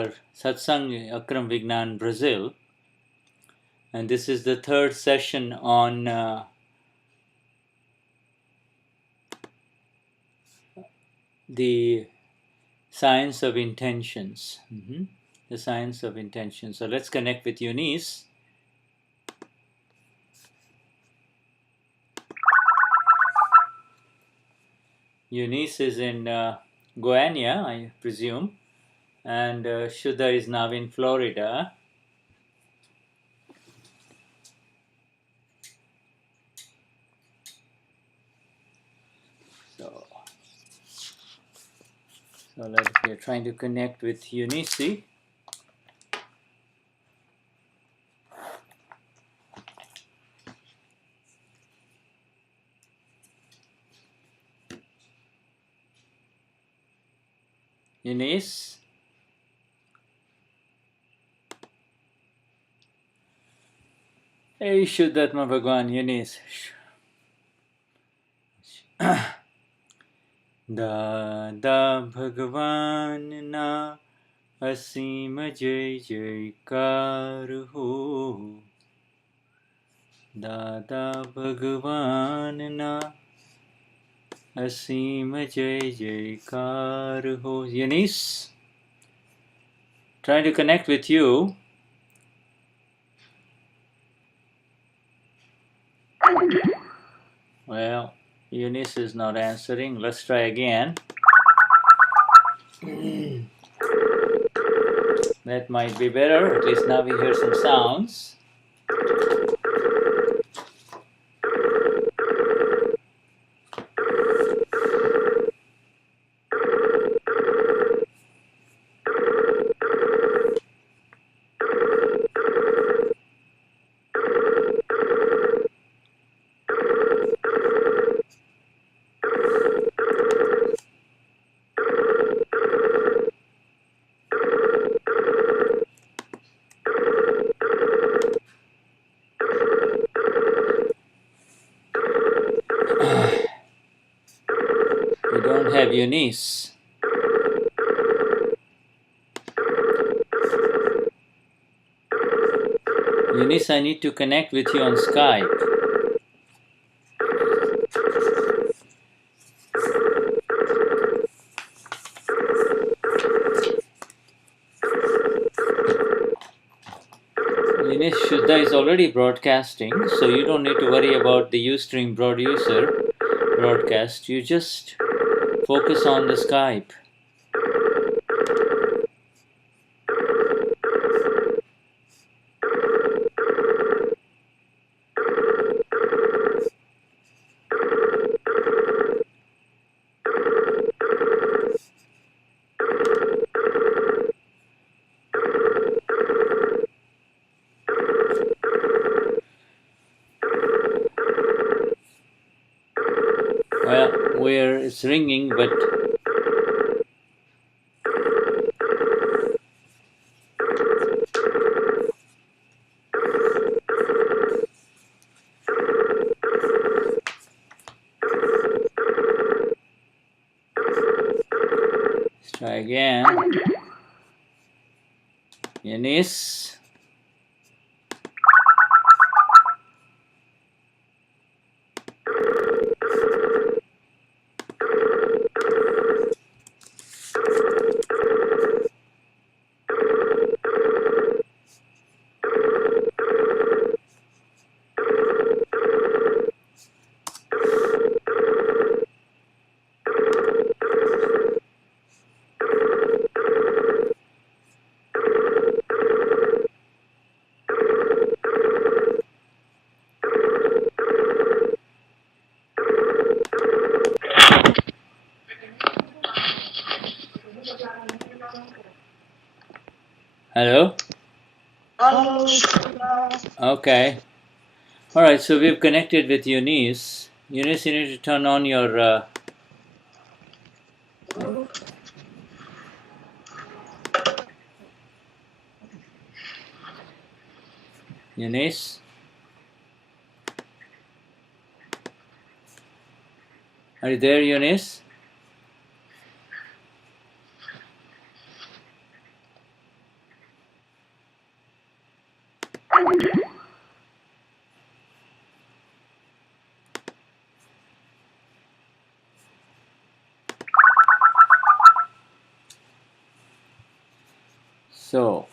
Satsang Akram Vignan, Brazil, and this is the third session on the science of intentions. The science of intention. So let's connect with Eunice. Eunice is in Guyana, I presume, and Shuddha is now in Florida. So we're trying to connect with Eunice. Eunice? Hey, Shuddhatma Bhagwan, Eunice. Dada Bhagwan na asima jai jaikar ho. Dada Bhagwan na asima jai jaikar ho. Eunice, trying to connect with you. Well, Eunice is not answering. Let's try again. That might be better. At least now we hear some sounds. We don't have Eunice. Eunice, I need to connect with you on Skype. Eunice, Shuddha is already broadcasting, so you don't need to worry about the Ustream producer broadcast. You just focus on the Skype. Well, it's ringing, but let's try again. Eunice. Hello? Okay. Alright, so we've connected with Eunice. Eunice, you need to turn on your... Eunice? Are you there, Eunice? So,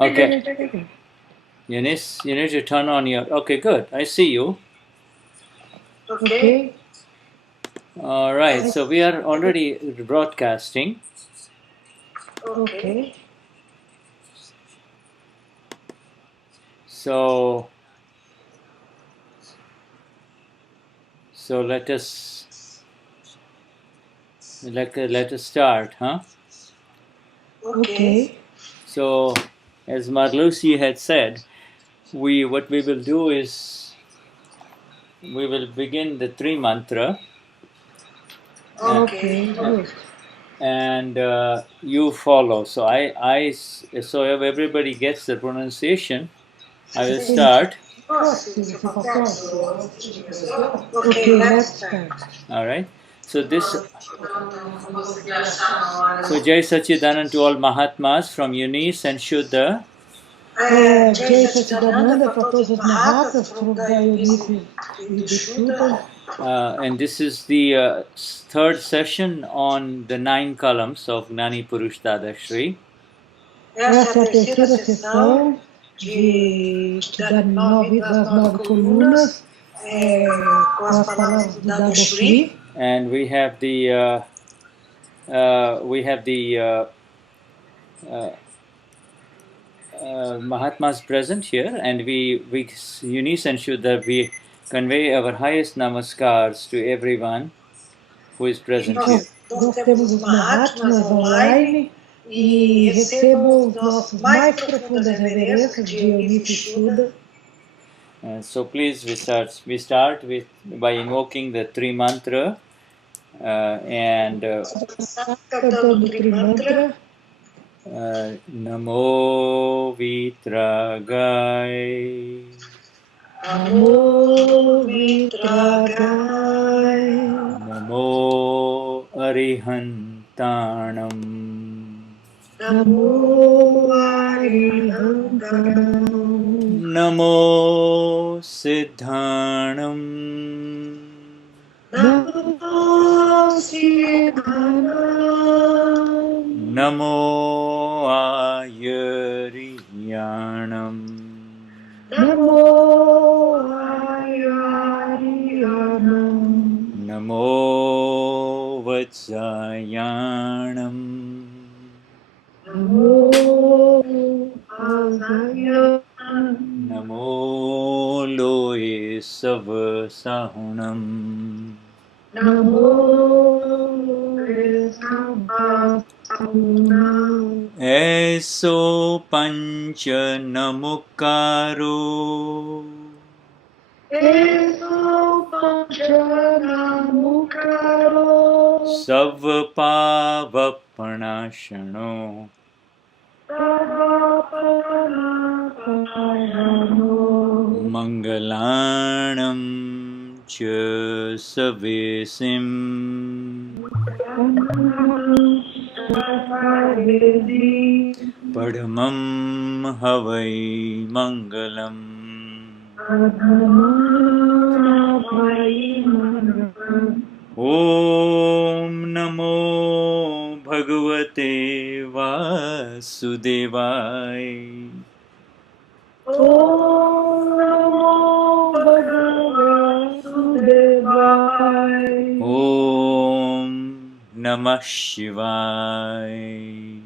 okay. Eunice, you need to turn on your. Okay, good. I see you. Okay. All right. So we are already broadcasting. Okay. So let us start, huh? Okay. So, as Marlucy had said, what we will do is we will begin the three mantra. Okay. Good. And you follow. So so if everybody gets the pronunciation, I will start. Okay, let's start. All right. So Jai Sachidanand to all Mahatmas from Eunice and Shuddha. Jai Satchidananda para todos os Mahatmas, from the Eunice e do Shuddha. And this is the third session on the Nine Kalams of Gnani Purush Dadashri. Essa é a terceira sessão de estudar das nove colunas com as palavras do Dadashri. And we have the Mahatmas present here, and we Eunice and Shuddha, we convey our highest namaskars to everyone who is present here. Nós temos os Mahatmas online e recebo os nossos mais profundas reverências de Eunice e Shuddha. So please, we start by invoking the three mantra and cantando o Trimantra. Namo Vitragai, Namo Vitragai, Namo Arihantanam, Namo Arihantanam, Namo Siddhanam, Namo Siddhanam, Namo Ayariyanam, Namo Ayariyanam, Namo Vatsayanam, Namo Vasayanam, Namo Loe Savasahunam, Namo Savasahunam, Eso Pancha Namukaro, Eso Panchanamukaro, Savapavapanashano, Savapanapanayano, Mangalanam Cha Savesim, Padmam Havai Mangalam, Om Namo Bhagavate Vasudevaya, Om Namo Vasudevaya, Om Namah Shivaya,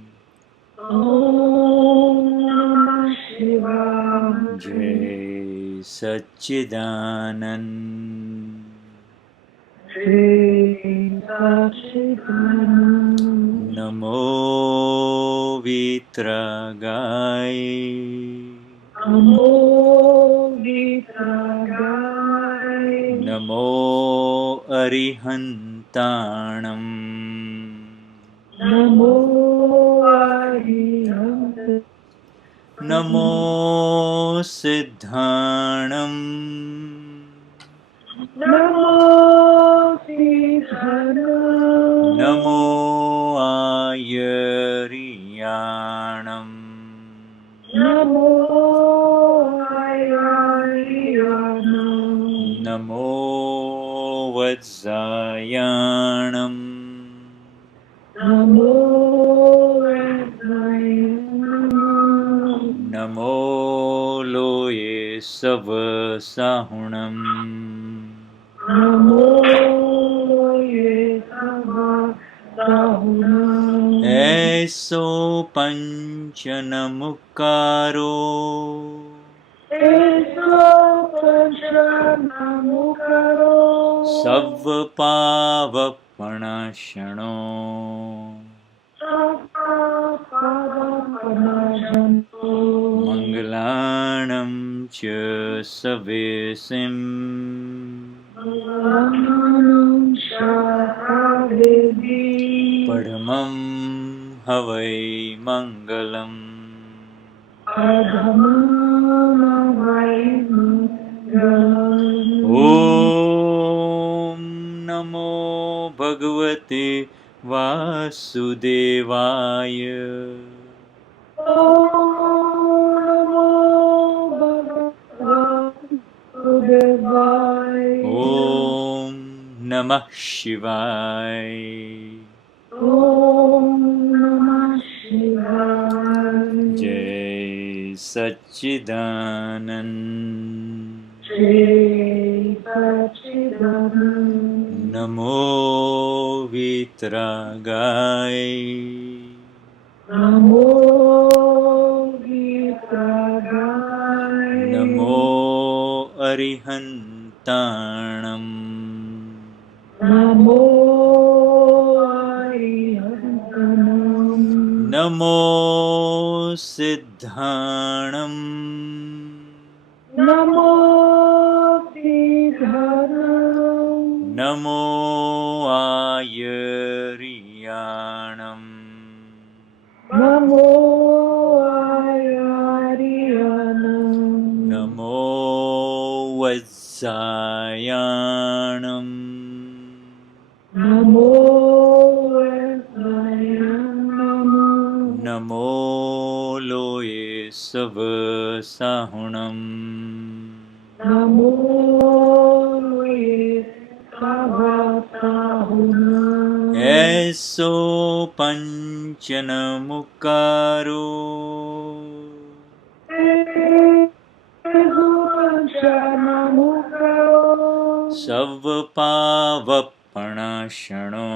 Om Namah Shivaya, Jai Satchidanand, Jai Satchidanand, Namo Vitragai, Namo Vitragai, Namo Arihantanam, Namo Arihantanam, Namo Siddhanam, Namo Siddhanam, Namo Vatsayanam. Namo Vasayanam. Namo Loye Savasahunam. Namo Yesavasahunam. Eso Panchanamukaro. Eso Panchanamukaro. Savvapavapanashano. Mangalanam cha savesim. Padmam havai mangalam. Om Namo Bhagavate Vasudevaya. Om Namah Shivaya. Om Namah Shivaya. Jai Satchidanand. Jai Satchidanand. Namo Vitragai. Namo Vitragai. Namo Arihantanam. Namo Arihantanam. Namo Siddhanam. Namo Siddhanam. Namo Ayariyanam. Namo Ayariyanam. Namo Vatsayanam. Namo Vasayanam. Namo Loye Savasahunam. Namo Yesavasahunam. Eso Panchanamukaro. Panchanamukaro. Savvapavapanashano.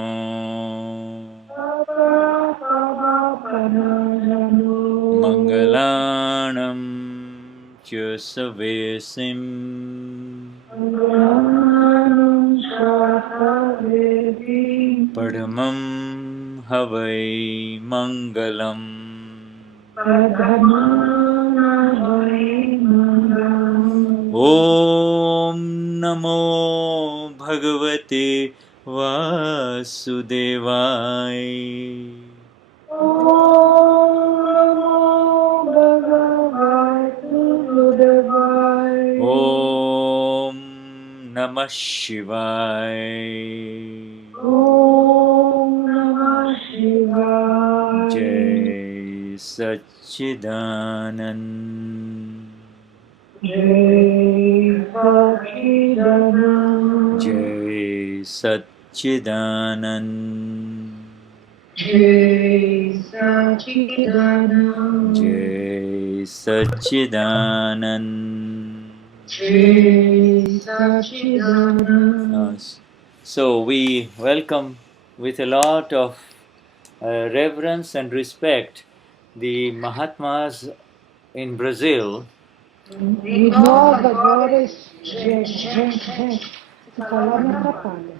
Mangalanam cha savesim. Padmam havai mangalam. Om Namo Bhagavate Vasudevaya. Om Namah Shivaya. Om Namah Shivaya. Jai Satchidanand. Jai Satchidanand. Jai Satchidanand. Jai Satchidanand. Jai Satchidanand. Jai Satchidanand. So we welcome with a lot of reverence and respect the Mahatmas in Brazil. E nós agora, gente, essa palavra me atrapalha.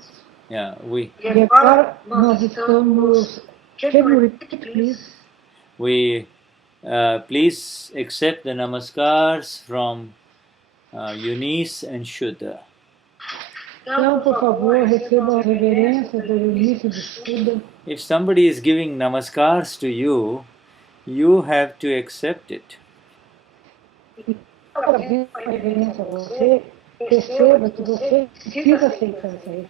Yeah, E agora nós estamos. Can you repeat, please? we please accept the namaskars from Eunice and Shuddha. Então, por favor, receba as reverências da Eunice de Shuddha. If somebody is giving namaskars to you, you have to accept it. Alguém faz reverência a você, perceba que você precisa aceitar isso aí.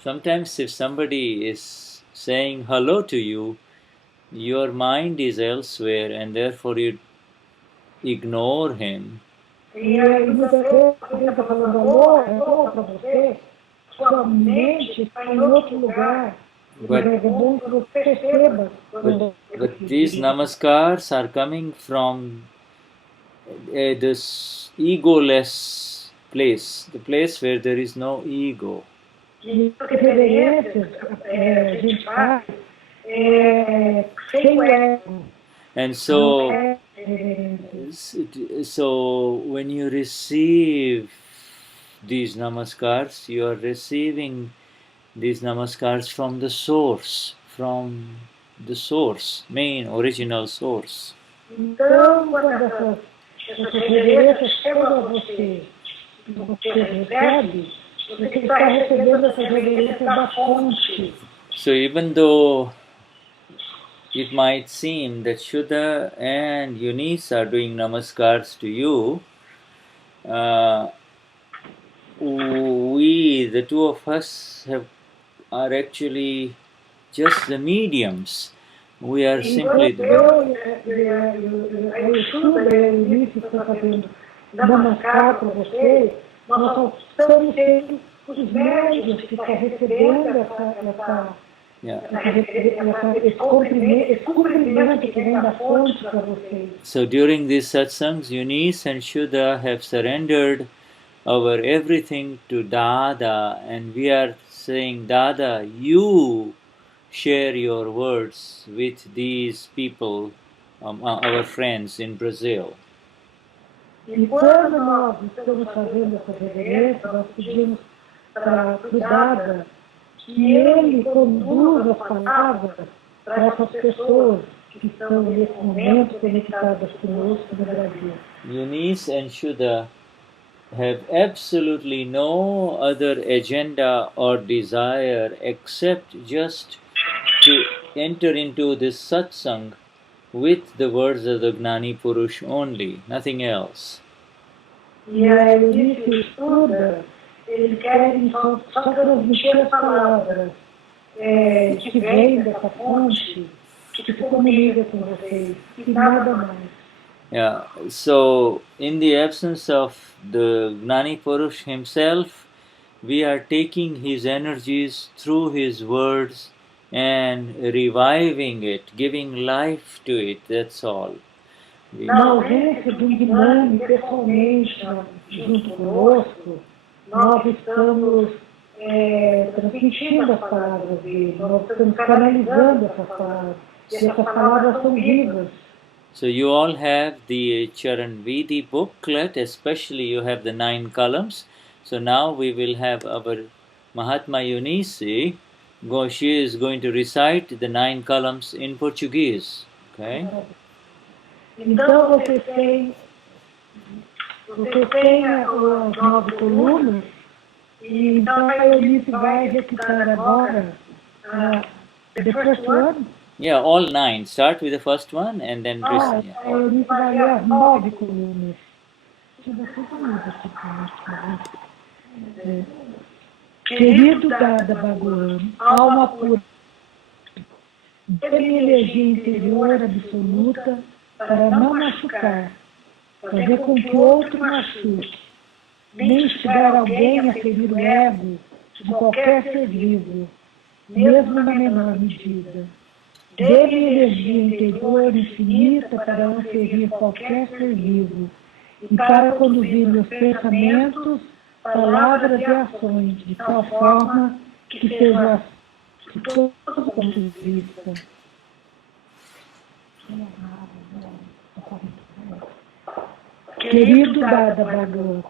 Sometimes if somebody is saying hello to you, your mind is elsewhere and therefore you ignore him. E aí, muitas vezes, alguém está falando alô para você, sua sua mente está em outro lugar. Mas é bom que você perceba. But these namaskars are coming from this egoless place, the place where there is no ego. E as reverências a gente faz sem o ego. And so when you receive these namaskars, you are receiving these namaskars from the source, main original source. Então, quando essas reverências chegam a você, você recebe, você está recebendo essas reverências da fonte. So even though it might seem that Shuddha and Eunice are doing namaskars to you, we, the two of us, are actually just the mediums. We are simply the... Shuddha e a Eunice estão fazendo namaskar para vocês, nós só estamos sendo os médios que estão recebendo esse cumprimento que vem da fonte para vocês. So during these satsangs, Eunice and Shuddha have surrendered our everything to Dada, and we are saying, Dada, you share your words with these people, our friends in Brazil. E quando nós estamos fazendo essa reverência, nós pedimos para o Dada que ele conduza as palavras para essas pessoas que estão nesse momento conectadas conosco no Brasil. Eunice and Shuddha have absolutely no other agenda or desire except just to enter into this satsang with the words of the Gnani Purush only, nothing else. E a Eunice e Shuddha, eles querem só transmitir as palavras que vêm dessa fonte, que se comunica com vocês, e nada mais. Yeah, so in the absence of the Gnani Purush himself, we are taking his energies through his words and reviving it, giving life to it, that's all. Na ausência do Gnani pessoalmente junto conosco, nós estamos transmitindo as palavras dele, nós estamos canalizando essas palavras, e essas palavras são vivas. So you all have the Charan Vidi booklet, especially you have the 9 Kalams. So now we will have our Mahatma Eunice, she is going to recite the 9 Kalams in Portuguese. Okay? Então vocês têm as 9 colunas, e então a Eunice vai recitar agora the first one. Yeah, all 9. Start with the first one and then... A Eunice vai ler as 9 colunas. Querido Dada Bhagwan, alma pura, dê-me energia interior absoluta para não machucar, fazer com que o outro machuque, nem instigar alguém a ferir o ego de qualquer ser vivo, mesmo na menor medida. Dê-me energia interior infinita para não ferir qualquer ser vivo e para conduzir meus pensamentos, palavras e ações de tal forma que sejam de todos os pontos de vista. Querido Dada Bhagwan,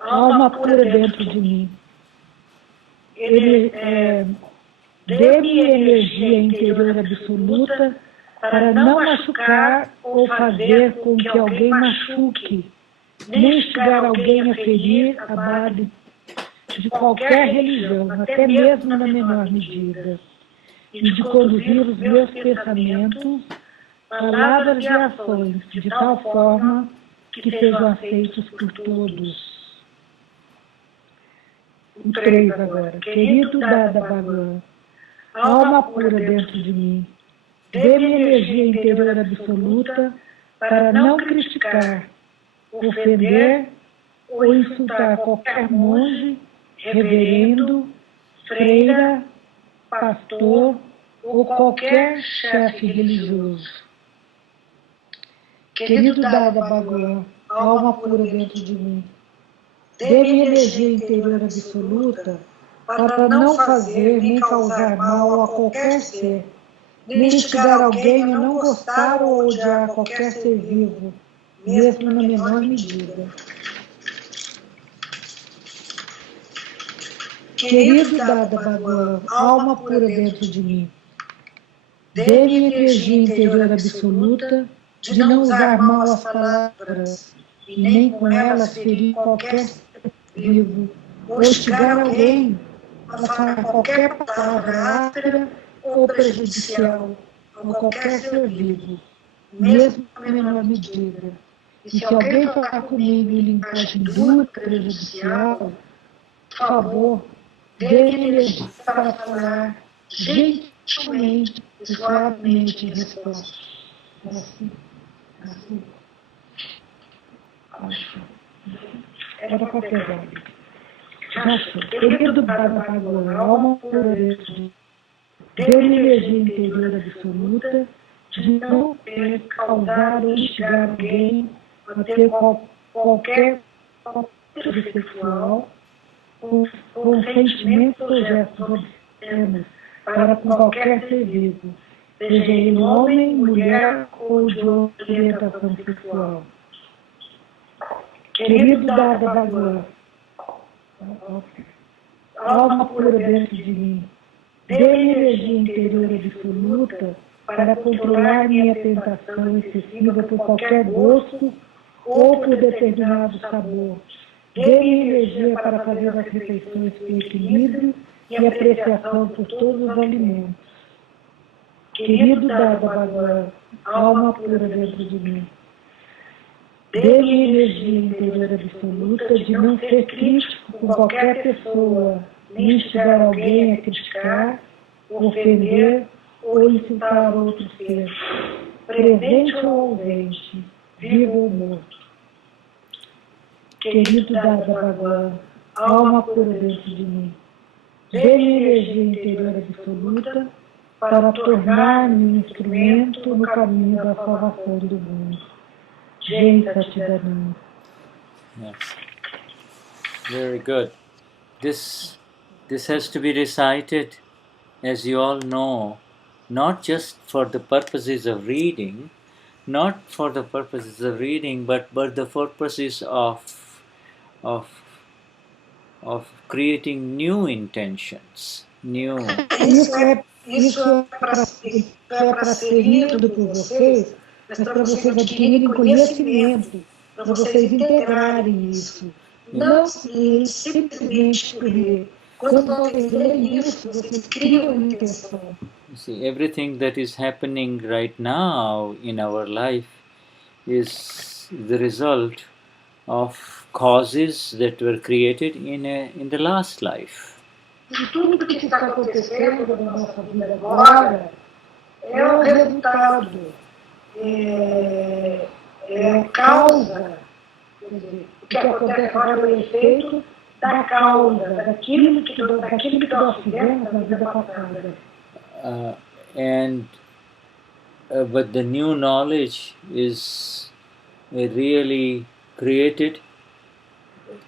alma pura dentro de mim, dê-me energia interior absoluta para não machucar ou fazer com que alguém machuque, nem instigar alguém a ferir a base de qualquer religião, até mesmo na menor medida, e de conduzir os meus pensamentos, palavras e ações de tal forma que sejam aceitos por todos. O 3 agora. Querido Dada Bhagwan, alma pura dentro de mim, dê-me energia interior absoluta para não criticar, ofender ou insultar qualquer monge, reverendo, freira, pastor ou qualquer chefe religioso. Querido Dada Bhagavan, alma pura dentro de mim, dê-me energia interior absoluta para não fazer nem causar mal a qualquer ser, nem instigar alguém a não gostar ou odiar qualquer ser vivo, mesmo na menor medida. Querido Dada Bhagavan, alma pura dentro de mim, dê-me energia interior absoluta de não usar mal as palavras e nem com elas ferir qualquer ser vivo ou instigar alguém a falar qualquer palavra áspera ou prejudicial a qualquer ser vivo, mesmo na menor medida. E se alguém falar comigo em linguagem dura, prejudicial, por favor, dê-me energia para falar gentilmente e suavemente em resposta. Assim, assim. Acho. Era para pegar. Nossa, querido Bhagavan, alma pura dentro de mim, dê-me energia interior absoluta de não ter, causar ou instigar alguém a ter qualquer atitude sexual ou sentimentos ou gestos obscenos para com qualquer ser vivo, seja ele homem, mulher ou de outra orientação sexual. Querido Dada Bhagavan, alma pura dentro de mim, dê-me energia interior absoluta para controlar minha tentação excessiva por qualquer gosto ou por determinado sabor. Dê-me energia para fazer as refeições com equilíbrio e apreciação por todos os alimentos. Querido Dada Bhagavan, alma pura dentro de mim, dê-me energia interior absoluta de não ser crítico com qualquer pessoa, nem instigar alguém a criticar, ofender ou insultar outro ser, presente ou ausente, vivo ou morto. Querido Dada Bhagavan, alma pura dentro de mim, dê-me energia interior absoluta para tornar-me um instrumento no caminho da salvação do mundo. Jai Satchidananda. Yes. Very good. This has to be recited, as you all know, not just for the purposes of reading, but for the purposes of creating new intentions, new. Isso é para ser lido por vocês, mas para vocês adquirirem conhecimento, para vocês integrarem isso. Não simplesmente por ler. Quando vocês leem isso, vocês criam uma intenção. You see, everything that is happening right now in our life is the result of causes that were created in the last life. E tudo que está acontecendo na nossa vida agora é o resultado, é a causa, quer dizer, o que acontece agora é o efeito da causa, daquilo que nós fizemos na vida passada. But the new knowledge is really created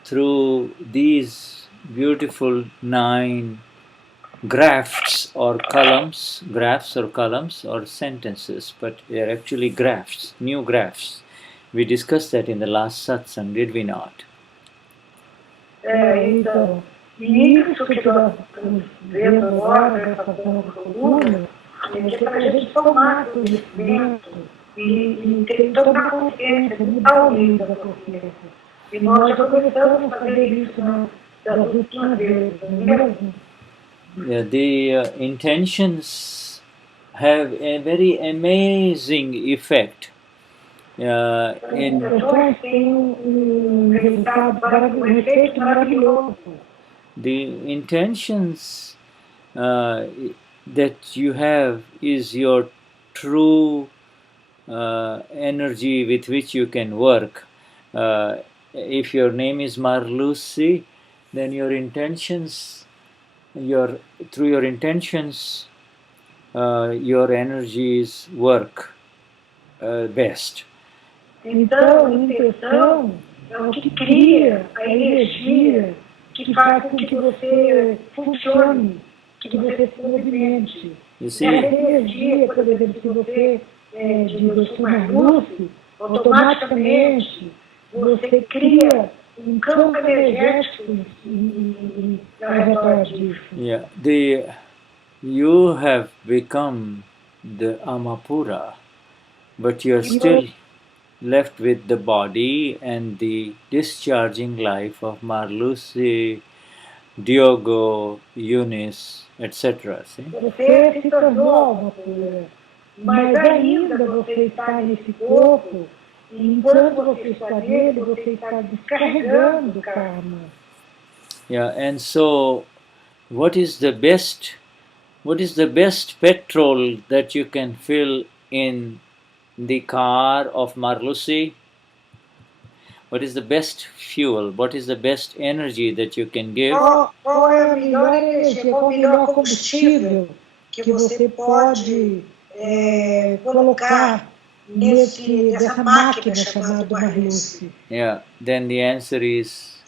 through these beautiful 9 graphs or columns or sentences, but they are actually graphs, new graphs. We discussed that in the last satsang, did we not? Então, isso que nós estamos vendo agora, nessa nova coluna, é para a gente tomar conhecimento e ter toda a consciência, mudar o nível da consciência. E nós já começamos a fazer isso das últimas vezes, não é mesmo? Yeah, the intentions have a very amazing effect. Intenções têm resultado efeito maravilhoso. The intentions that you have is your true energy with which you can work. If your name is Marlusi, then your intentions through your intentions, your energies work best. Então, a intenção é o que cria a energia que faz com que você funcione, que você se movimente. You see, Essa energia, por exemplo, se você diz eu sou mais lúcido, automaticamente você cria um campo energético ao redor disso. yeah, you have become the Amapura, but you are still left with the body and the discharging life of Marluce, Diogo, Eunice, etc. See? Você se tornou alma pura, mas ainda você está nesse corpo, e enquanto você está nele, você está descarregando o karma. Yeah, and so what is the best petrol that you can fill in the car of Marluce? What is the best fuel? What is the best energy that you can give? Qual é a melhor energia, qual o melhor combustível que você pode colocar nessa máquina chamada Marluce? Yeah, then the answer is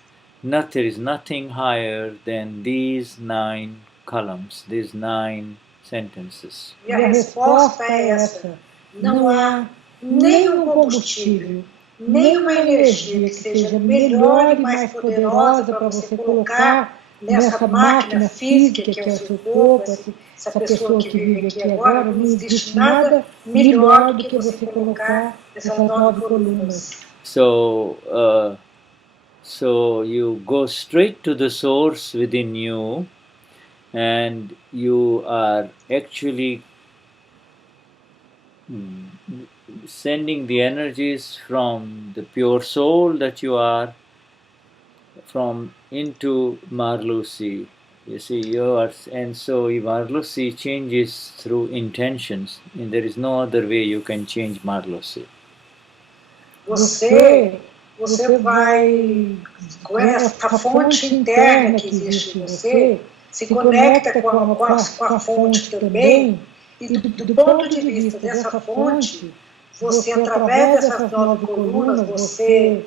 there is nothing higher than these 9 columns, these 9 sentences. E a resposta é essa: não há nenhum combustível, nenhuma energia que seja melhor e mais poderosa para você colocar nessa máquina física que é o seu corpo, essa pessoa que vive aqui agora. Não existe nada melhor do que você colocar essas 9 colunas. So you go straight to the source within you, and you are actually sending the energies from the pure soul that you are into Marluce. You see, and so Marluce changes through intentions, and there is no other way you can change Marluce. Você vai com a fonte interna que existe em você, se conecta com a fonte também, e do ponto de vista dessa fonte, você, através dessas 9 colunas, você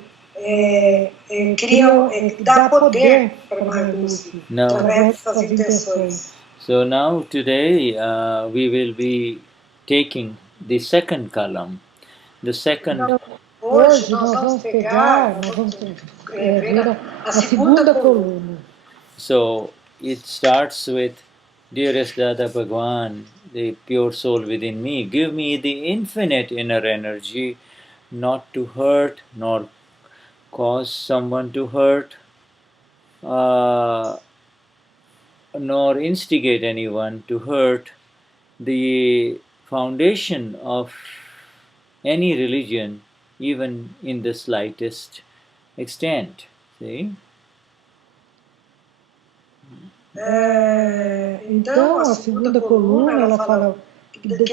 dá poder para a Marluce, através dessas intenções. So now today we will be taking the second column. The second. Hoje nós vamos ver a segunda coluna. So it starts with, dearest Dada Bhagwan, the pure soul within me, give me the infinite inner energy, not to hurt nor cause someone to hurt, nor instigate anyone to hurt. The foundation of any religion, even in the slightest extent. See? Então, a segunda coluna, ela fala: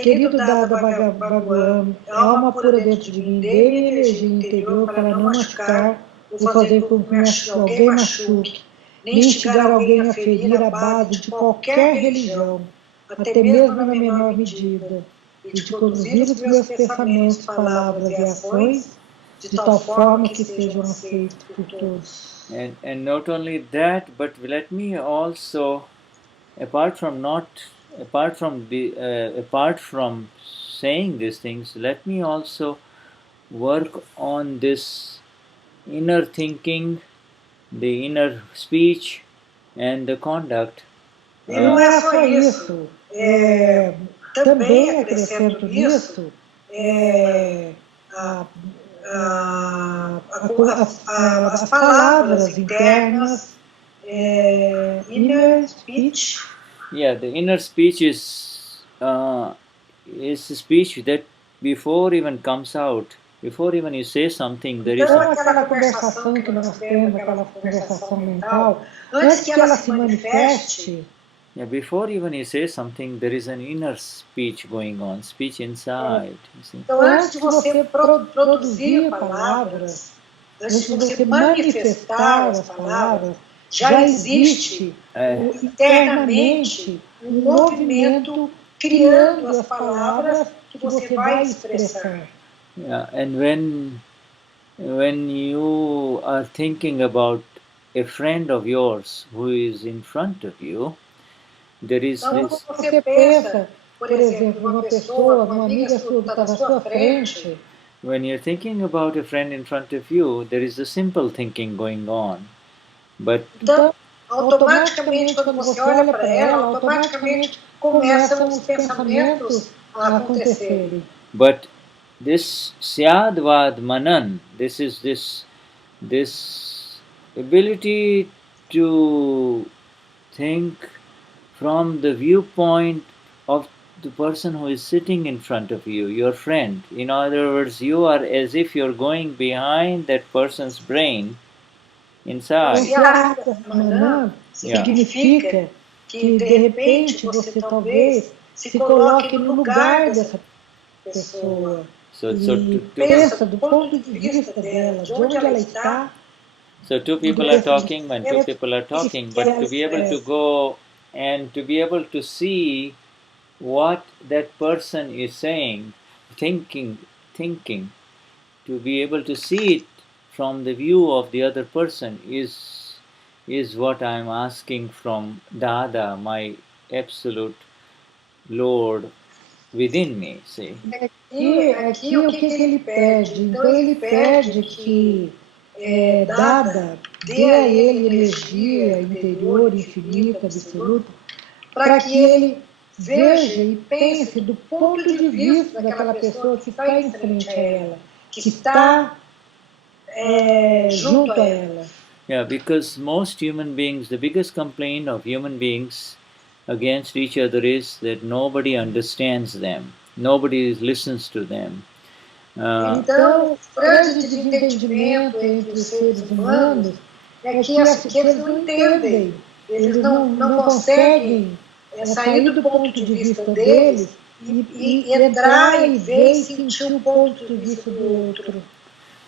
querido Dada Bhagwan, alma pura dentro de mim, dê-me energia interior para não machucar ou fazer com que alguém machuque, nem instigar alguém a ferir a base de qualquer religião, até mesmo na menor medida, e de conduzir os meus pensamentos, palavras e ações de tal forma que sejam aceitos por todos. And not only that, but let me also, apart from saying these things, let me also work on this inner thinking, the inner speech, and the conduct. E não é só isso. Também acrescento nisso as palavras internas, inner speech. Yeah, the inner speech is a speech that before even comes out, before even you say something, there is aquela conversação que nós temos, aquela conversação mental, antes que ela se manifeste. Yeah, before even you say something, there is an inner speech going on, speech inside. Então, antes de você produzir palavras, antes de você manifestar as palavras, já existe internamente um movimento criando as palavras que você vai expressar. Yeah, and when you are thinking about a friend of yours who is in front of you, there is Então, this. quando você pensa, por exemplo, uma pessoa, uma amiga sua que está na sua frente, When you're thinking about a friend in front of you, there is a simple thinking going on. But então, automaticamente, quando você olha para ela, automaticamente começam os pensamentos a acontecerem. But this syadvad manan, this is this ability to think from the viewpoint of the person who is sitting in front of you, your friend. In other words, you are as if you're going behind that person's brain inside. Syadvad significa que, de repente, você talvez se coloque no lugar dessa pessoa e pensa do ponto de vista dela, de onde ela está. So two people are talking when two people are talking, but to be able to go and to be able to see what that person is saying, thinking, to be able to see it from the view of the other person is what I am asking from Dada, my absolute Lord within me. See. Aqui o que ele pede? Então ele pede que Dada dê a ele energia interior, infinita, absoluta, para que ele veja e pense do ponto de vista daquela pessoa que está em frente a ela, que está junto a ela. Yeah, because most human beings, the biggest complaint of human beings against each other is that nobody understands them, nobody listens to them. Então, o grande desentendimento entre os seres humanos é que eles não entendem, eles não conseguem sair do ponto de vista deles e entrar e ver e sentir o ponto de vista do outro.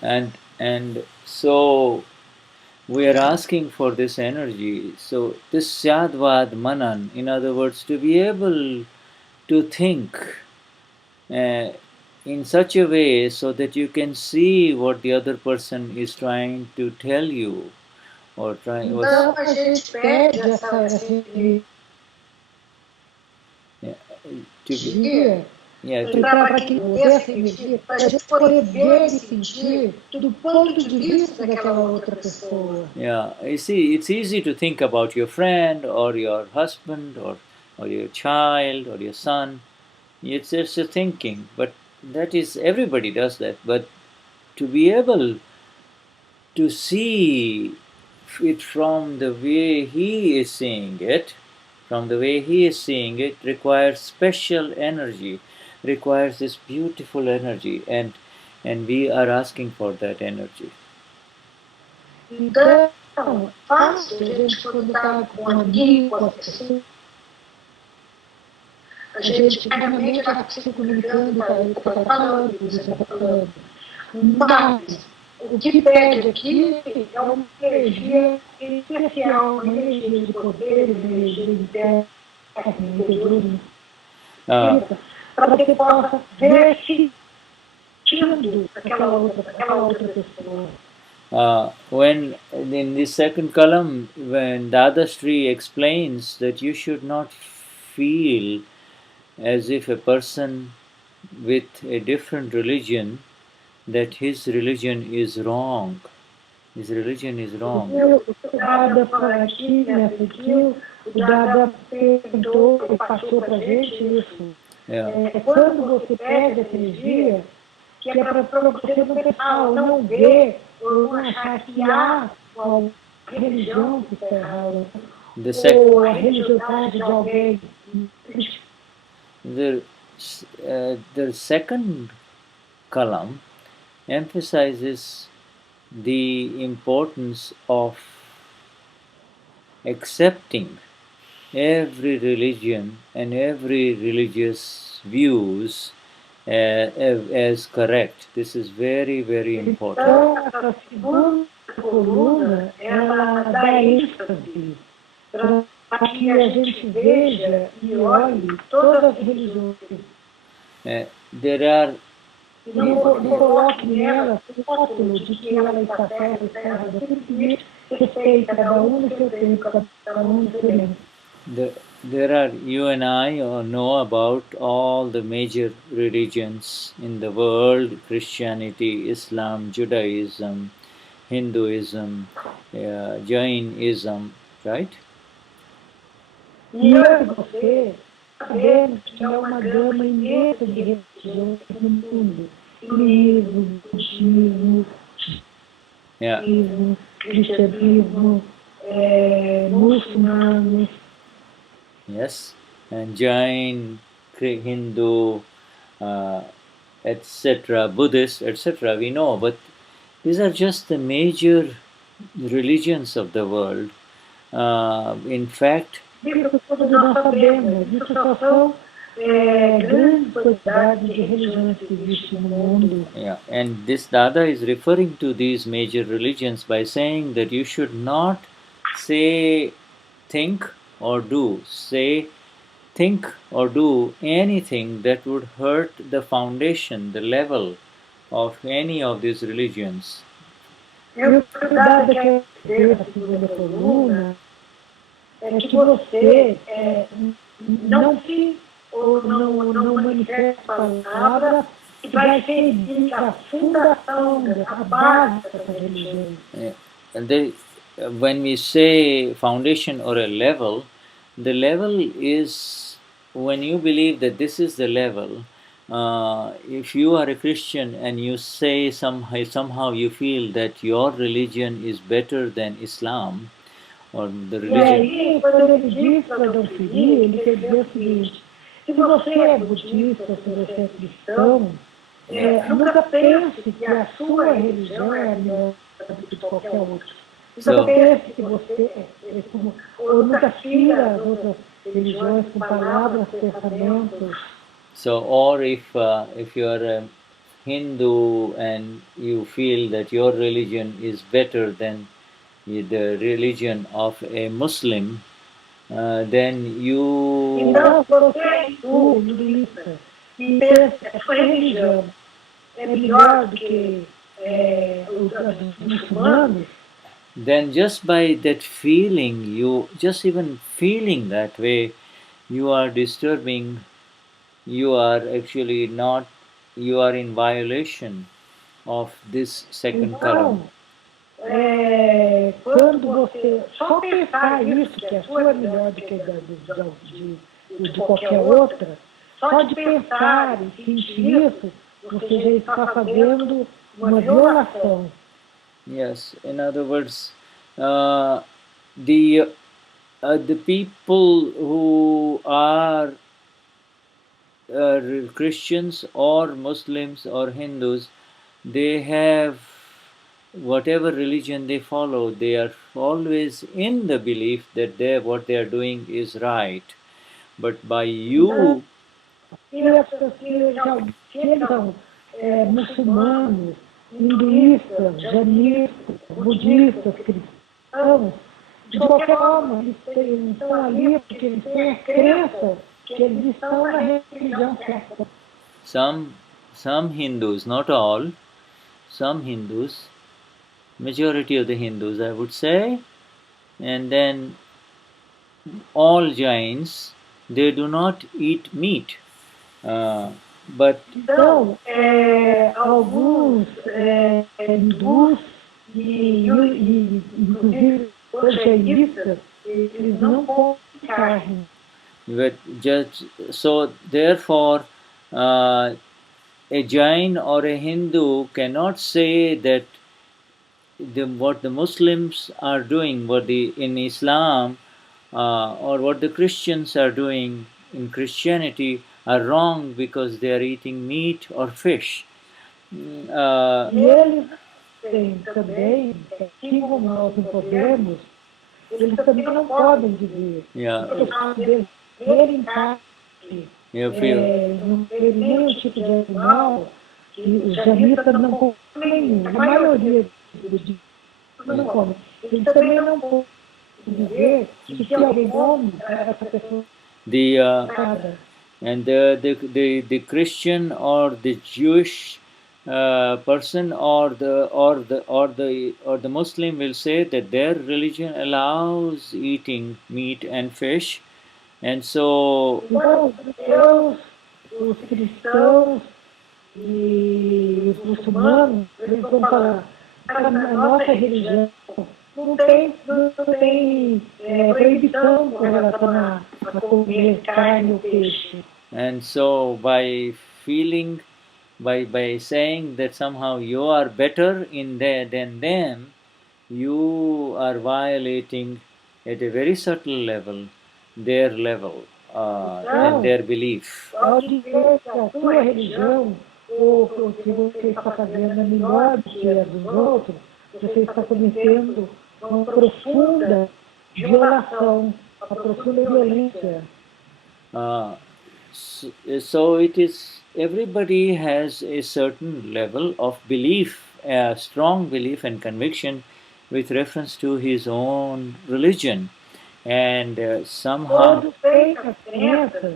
And so we are asking for this energy. So this Syadvad Manan, in other words, to be able to think in such a way so that you can see what the other person is trying to tell you or trying. Então a gente pede essa energia para que essa energia, para a gente poder ver e sentir do ponto de vista daquela outra pessoa. Yeah, you see, it's easy to think about your friend or your husband or your child or your son. It's just a thinking, but that is, everybody does that. But to be able to see it from the way he is seeing it, requires special energy, requires this beautiful energy, and we are asking for that energy. Então, fácil a gente quando está com um amigo, com a pessoa, a gente realmente está se comunicando, está falando, mas o que pede aqui é uma energia especial, uma energia de poder, uma energia interna, para que você possa ver sentindo aquela outra pessoa. When in the second column, when Dadashri explains that you should not feel as if a person with a different religion, that his religion is wrong. His religion is wrong. O Dada aqui, nessa aqui, o Dada perguntou e passou para a gente isso. Quando você pede essa energia, que é para você não pensar, ou não ver, ou não achar que há uma religião que está errada, ou a religiosidade de alguém. The second column emphasizes the importance of accepting every religion and every religious views as correct. This is very, very important. Então, essa segunda coluna, ela dá ênfase para que a gente veja e olhe todas as religiões. There are Não coloque nela o rótulo de que ela está certa, está errada. Simplesmente respeita cada um no seu tempo, cada um no seu tempo. there are, you and I know about all the major religions in the world: Christianity, Islam, Judaism, Hinduism, Jainism, right? E eu e você sabemos que há uma gama imensa de religiões no mundo. Hinduísmo, budismo, cristianismo, muçulmanos. Yes, and Jain, Hindu, etc., Buddhist, etc., we know, but these are just the major religions of the world. In fact, Isso tudo nós sabemos. Isso só são grandes quantidades de religiões que existem no mundo. And this Dada is referring to these major religions by saying that you should not say, think, or do. Say, think, or do anything that would hurt the foundation, the level of any of these religions. E o cuidado que eu devo na segunda coluna é que você não se ou não manifeste palavras que vai ferir a fundação, a base dessas religiões. And when we say foundation or a level, the level is when you believe that this is the level. If you are a Christian and you say somehow you feel that your religion is better than Islam, or the E religion. aí, quando ele diz para não ferir, ele quer dizer o seguinte: se você é budista, se você é cristão, nunca pense que a sua religião é melhor do que qualquer outra. Nunca pense que você ou nunca fira as outras religiões com palavras, pensamentos. So, or if you are a Hindu and you feel that your religion is better than the religion of a Muslim, then you. Então, você é hinduísta e pensa que a sua religião é melhor do que os muçulmanos. Then just by that feeling, just even feeling that way, you are disturbing, you are actually not, you are in violation of this second Kalam. Quando você só pensar isso, que a sua é melhor do que de qualquer outra, só de pensar e sentir isso, você já está fazendo uma violação. Yes, in other words, the people who are Christians or Muslims or Hindus, they have whatever religion they follow, they are always in the belief that what they are doing is right. But by you... Se eles são muçulmanos, hinduístas, jainistas, budistas, cristãos, de qualquer forma, eles estão ali porque eles têm a crença que eles estão na religião certa. Some Hindus, not all, some Hindus, majority of the Hindus I would say, and then all Jains, they do not eat meat. But então, alguns hindus e inclusive os jainistas, eles não comem carne. But just so therefore, a Jain or a Hindu cannot say that what the Muslims are doing, in Islam, or what the Christians are doing in Christianity are wrong because they are eating meat or fish. Eles também, assim como nós não podemos, eles também não podem dizer. Verem carne, não terem nenhum tipo de animal, e os jainistas não comem nenhum. A maioria dos não come. Ele também não pode dizer que se alguém come, essa pessoa The nada. and the Christian or the Jewish person or the Muslim will say that their religion allows eating meat and fish, and so Então, os judeus, os cristãos e os muçulmanos, eles vão falar, a nossa religião não tem proibição com relação a comer carne ou peixe. and so by feeling by saying that somehow you are better in there than them, you are violating at a very subtle level their level and their belief. Ao dizer que a sua religião, ou o que você está fazendo é melhor do que a dos outros, você está cometendo uma profunda violação, uma profunda violência. So it is, everybody has a certain level of belief, a strong belief and conviction with reference to his own religion, and somehow Todos têm as crenças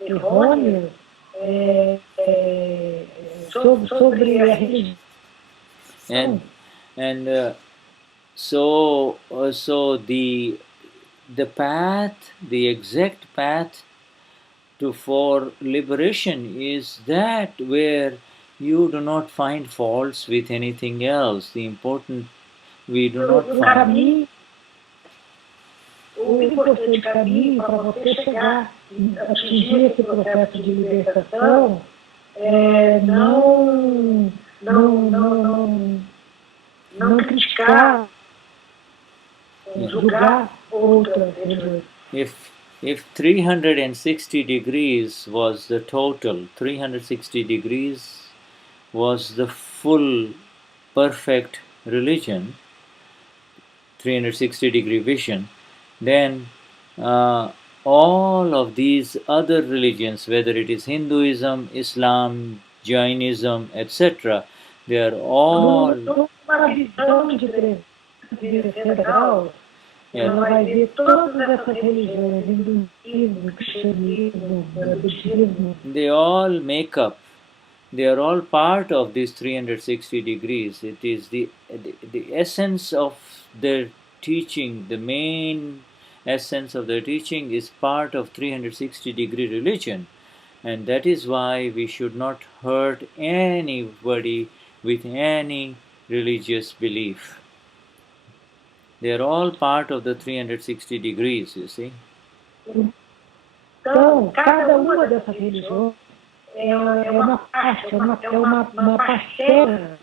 errôneas sobre a religião. and so the path, the exact path for liberation is that where you do not find faults with anything else. The important, we do not find. O importante caminho para você chegar, atingir esse processo de libertação é não criticar, julgar outras religiões. If 360 degrees was the total, 360 degrees was the full, perfect religion, 360-degree vision, then all of these other religions, whether it is Hinduism, Islam, Jainism, etc., they are all... Uma visão de 360 graus, ela vai ver todas essas religiões, hinduísmo, cristianismo, budismo. They all make up, they are all part of these 360 degrees. It is the essence of their teaching, the main essence of their teaching is part of 360-degree religion. And that is why we should not hurt anybody with any religious belief. They are all part of the 360 degrees, you see. Então, cada uma dessas religiões é uma parte, é uma parcela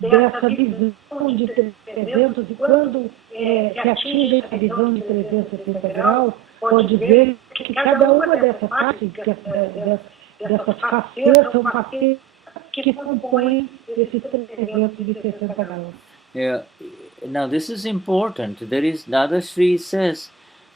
dessa visão de 300, e quando se atinge a visão de 360 graus, pode ver que cada uma dessas partes, dessas facetas, são facetas que compõem esses 360 graus. Yeah. Now this is important. Dadashri says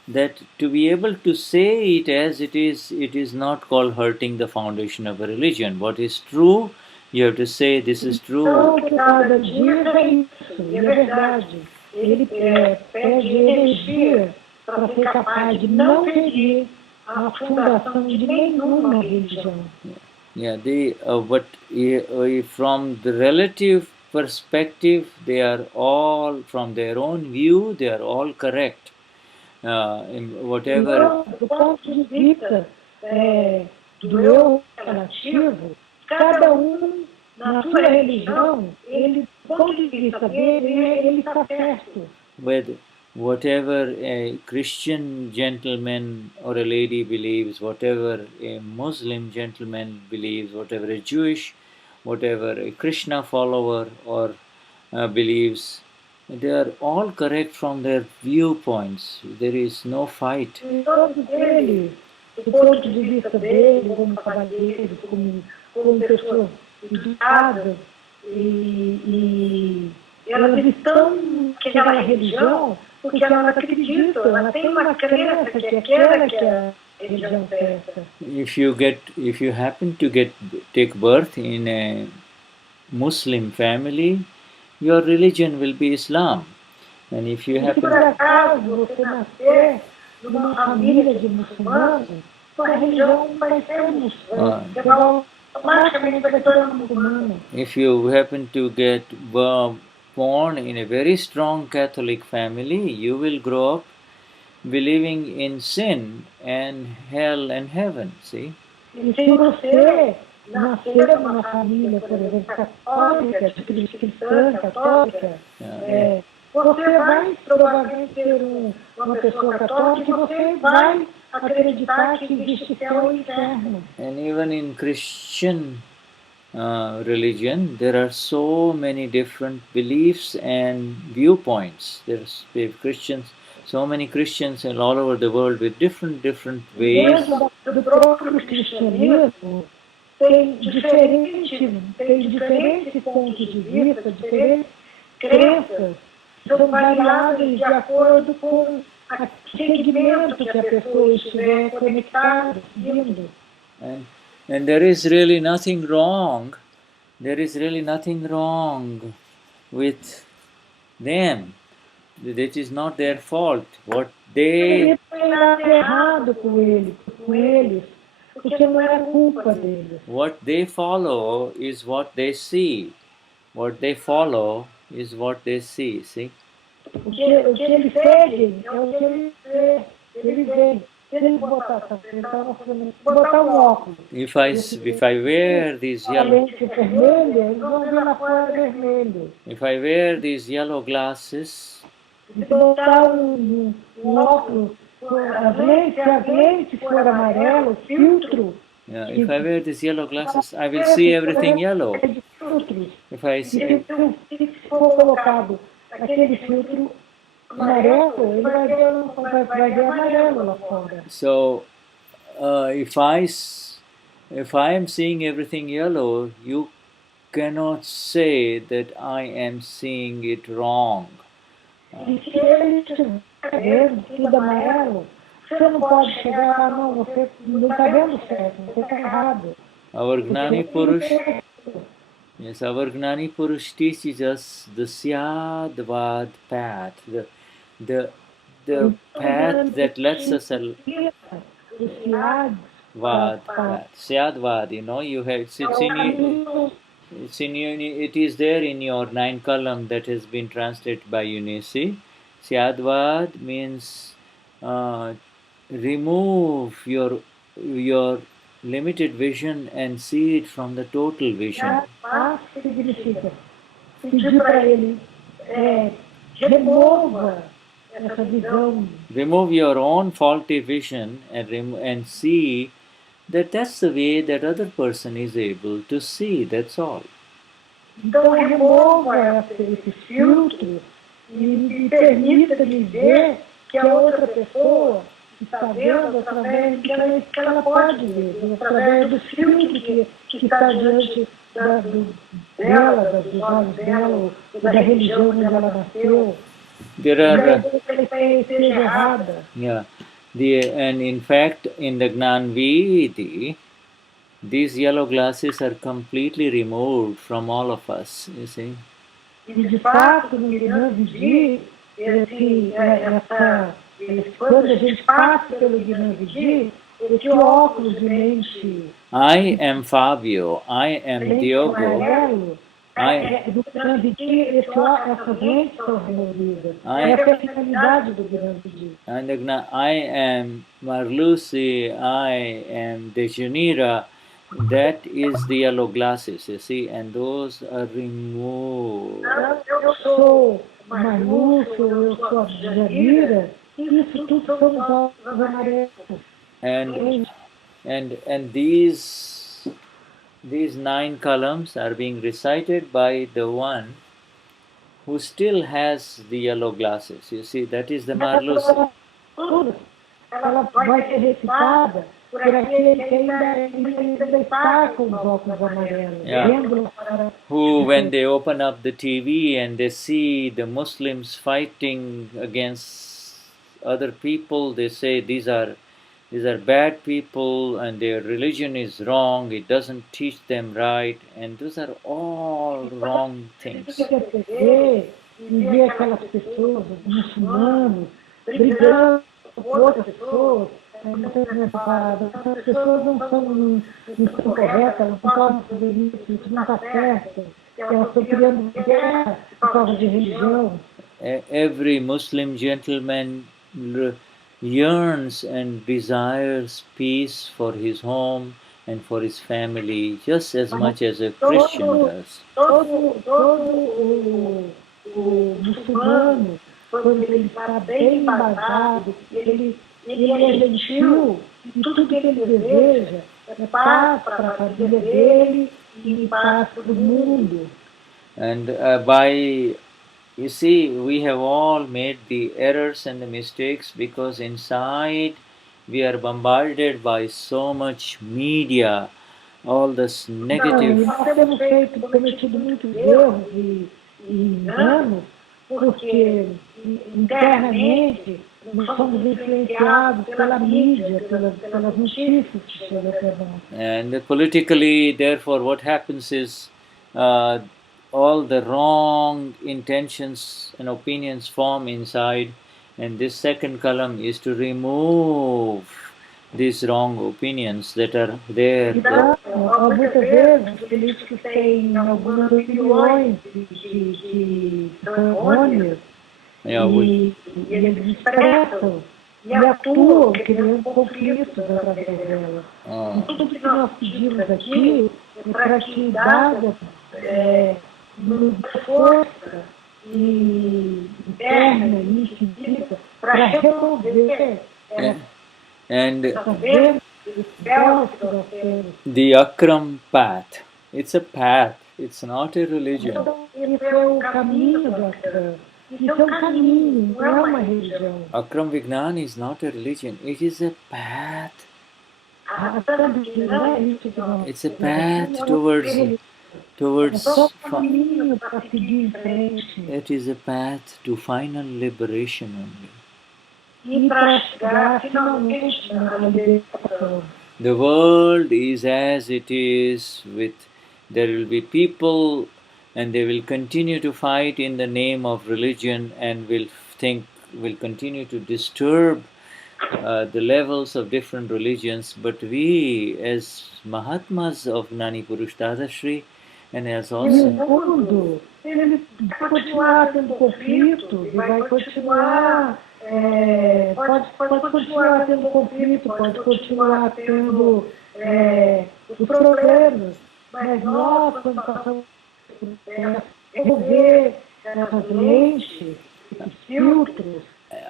that to be able to say it as it is not called hurting the foundation of a religion. What is true, you have to say this is true. Então, cada dia é isso, é verdade. Ele pede energia para ser capaz de não ferir a fundação de nenhuma religião. Yeah, from the relative perspective, they are all, from their own view, they are all correct. In whatever. Então, do ponto de vista do eu relativo, cada na sua religião, ele, do ponto de vista dele, ele está certo. With whatever a Christian gentleman or a lady believes, whatever a Muslim gentleman believes, whatever a Jewish, whatever a Krishna follower or believes, they are all correct from their viewpoints. There is no fight. Todos eles, do ponto de vista dele, como cavalheiros, como pessoas educadas, e elas estão naquela religião porque elas acreditam, ela tem uma crença que aquela que é a religião certa. If you happen to take birth in a Muslim family, your religion will be Islam. And if you E se por happen, acaso você nascer numa família de muçulmanos, sua religião vai ser muçulmana. Você vai automaticamente vai se tornar muçulmana. if you happen to get born in a very strong Catholic family, you will grow up believing in sin and hell and heaven. See? E se você nascer numa família, por exemplo, católica, cristã, católica, você vai provavelmente ser uma pessoa católica e você vai acreditar que existe céu e inferno. And even in Christian religion, there are so many different beliefs and viewpoints. There's Christians, so many Christians all over the world with different ways. Dentro do próprio cristianismo tem diferentes pontos de vista, diferentes crenças, são variáveis de acordo com o segmento que a pessoa estiver conectada, seguindo. And there is really nothing wrong. There is really nothing wrong with them. That is not their fault. What they Não tem nada errado com eles, porque não é culpa deles. what they follow is what they see. What they follow is what they see. See? O que eles seguem é o que eles veem. Se eles botar um óculos, If I wear these a yellow lente vermelha, eles vão ver na cor vermelho. if I wear these yellow glasses, Se botar um óculos, se as lentes for amarelo, filtro, if I wear these yellow glasses, I will see everything yellow. filtros. If I see, Se for colocado aquele filtro amarelo, ele vai ver amarelo lá fora. so, if I am seeing everything yellow, you cannot say that I am seeing it wrong. E se ele estiver vendo tudo amarelo, você não pode chegar lá, não, você não está vendo certo, você está errado. Our Gnani Purush, yes, our Gnani Purush teaches us the Syadvad path, the path that lets us O Syadvad path. Syadvad, you have it is there in your Nine Kalams that has been translated by Eunice. Syadvad means remove your limited vision and see it from the total vision. significa pedir para ele remova essa visão. Remove your own faulty vision and see that that's the way that other person is able to see. That's all. Então remova esse filtro e permita-lhe ver que a outra pessoa está vendo através que ela pode ver, através do filtro que está diante dela, dos olhos dela, ou da religião onde ela nasceu. There are Esteja errada. and in fact in the Gnanvidi, these yellow glasses are completely removed from all of us. You see. E de fato, no Gnani, quando a gente passa pelo Gnani, esse óculos de lente I am Fabio, I am Diogo, amarelo, do Gnani, essas lentes são removidas. É a personalidade do Gnani. and I am Marlusi, I am Dejanira. That is the yellow glasses, you see, and those are removed. Eu sou Marlúcio, eu sou a Janira, isso tudo são os óculos amarelos. And these nine columns are being recited by the one who still has the yellow glasses. You see, that is the Marlusi. Ela vai ser recitada por aquele que ainda está com os óculos amarelos. Who, when they open up the TV and they see the Muslims fighting against other people, they say these are these are bad people and their religion is wrong, it doesn't teach them right, and those are all wrong things. perceber e ver aquelas pessoas, os muçulmanos, brigando com outras pessoas, muitas vezes fala, essas pessoas não são corretas, elas não podem fazer isso não está certo, elas estão criando guerra por causa de religião. Every Muslim gentleman yearns and desires peace for his home and for his family just as much as a Christian does. Todo o muçulmano, quando ele está bem embasado, ele é gentil e tudo que ele deseja é paz para a família dele e paz para o mundo. And you see, we have all made the errors and the mistakes because inside we are bombarded by so much media, all this negative. Nós temos cometido muitos erros e enganos porque internamente nós somos influenciados pela mídia, pelas notícias que chegam até nós. And politically, therefore, what happens is all the wrong intentions and opinions form inside, and this second column is to remove these wrong opinions that are there. Então, muitas vezes os políticos têm algumas opiniões que são errôneas e eles expressam e atuam criando conflitos através delas. Tudo que nós pedimos aqui é para que dada nos dê força interna e infinita para resolver and the Akram path, it's a path, it's not a religion. Esse é o caminho do Akram. Isso é um caminho, não é uma religião. Akram Vignan is not a religion, it is a path. It's a path towards it is a path to final liberation only. The world is as it is, there will be people and they will continue to fight in the name of religion and will continue to disturb the levels of different religions, but we as Mahatmas of Gnani Purush Dadashri and as also ele vai continuar tendo conflito, vai continuar pode continuar tendo conflito, pode continuar tendo os problemas, mas nós, quando passamos por remover essas lentes, esses filtros,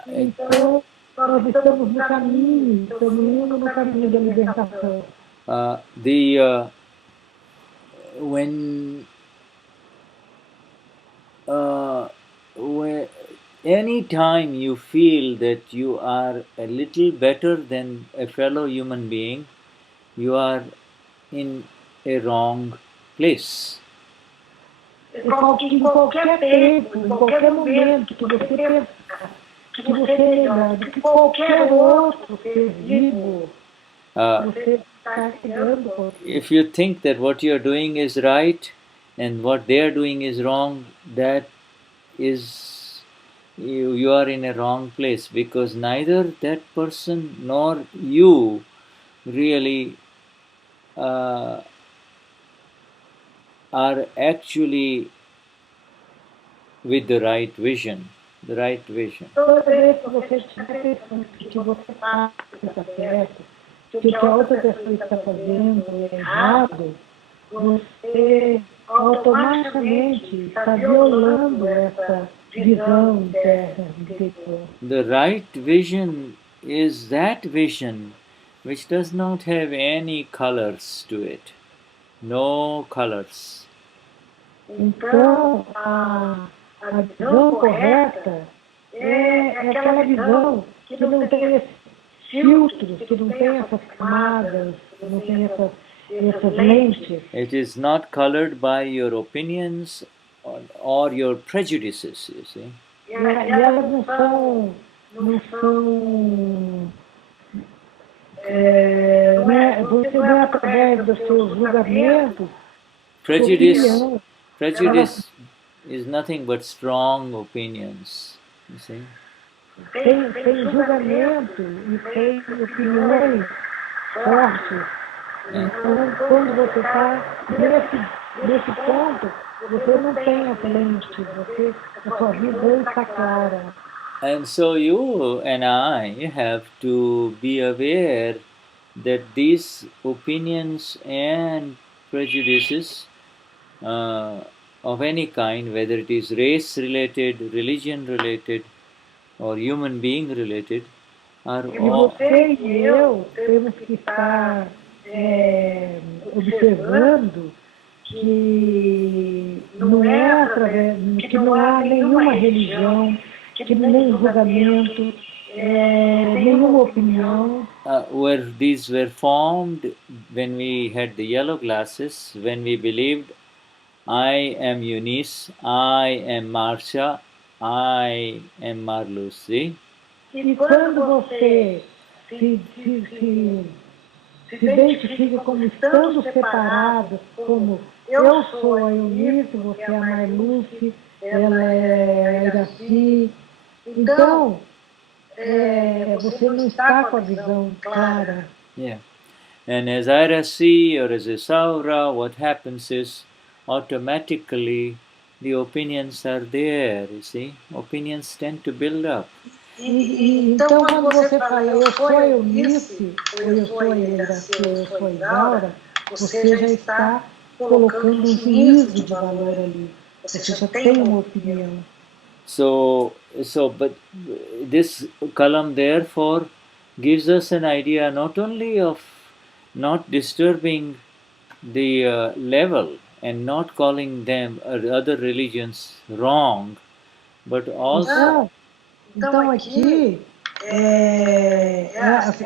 então nós estamos no caminho, estamos indo no caminho da libertação. Any time you feel that you are a little better than a fellow human being, you are in a wrong place. Em qualquer tempo, em qualquer momento que você pensar que você é melhor do que qualquer outro ser vivo, você está chegando. If you think that what you are doing is right and what they are doing is wrong, that is you are in a wrong place, because neither that person nor you really are actually with the right vision. The right vision. Toda vez que você estiver pensando que você está certo, que a outra pessoa está fazendo é errado, você automaticamente está violando essa visão interna. The right vision is that vision which does not have any colors to it. No colors. Então, a visão correta é aquela visão que não tem esses filtros, que não tem essas camadas, que não tem essas lentes. It is not colored by your opinions or your prejudices, you see. E elas não são através dos seus julgamentos, Prejudice is nothing but strong opinions. You see? tem julgamento e tem opiniões fortes. Então, quando você está nesse ponto, você não tem a plenitude, a sua visão está clara. And so you and I have to be aware that these opinions and prejudices of any kind, whether it is race related, religion related, or human being related, are E all. você e eu temos que estar observando que não é através, que não há nenhuma religião, que nem julgamento, nenhuma opinião. Where these were formed when we had the yellow glasses, when we believed, I am Eunice, I am Marcia, I am Marlucy. E quando você se identifica como estando separados, como eu sou a Eunice, você é a Marlucy, ela é a Iraci, então você não está com a visão clara. Yeah. And as Iraci or as a Saura, what happens is automatically the opinions are there, you see. Opinions tend to build up. Então, quando você fala eu sou a Eunice, ou eu sou a Iraci, ou eu sou a Isaura, você já está colocando um juízo de valor ali. Você já tem uma opinião. But this Kalam therefore gives us an idea not only of not disturbing the level and not calling them other religions wrong, but also. Então aqui é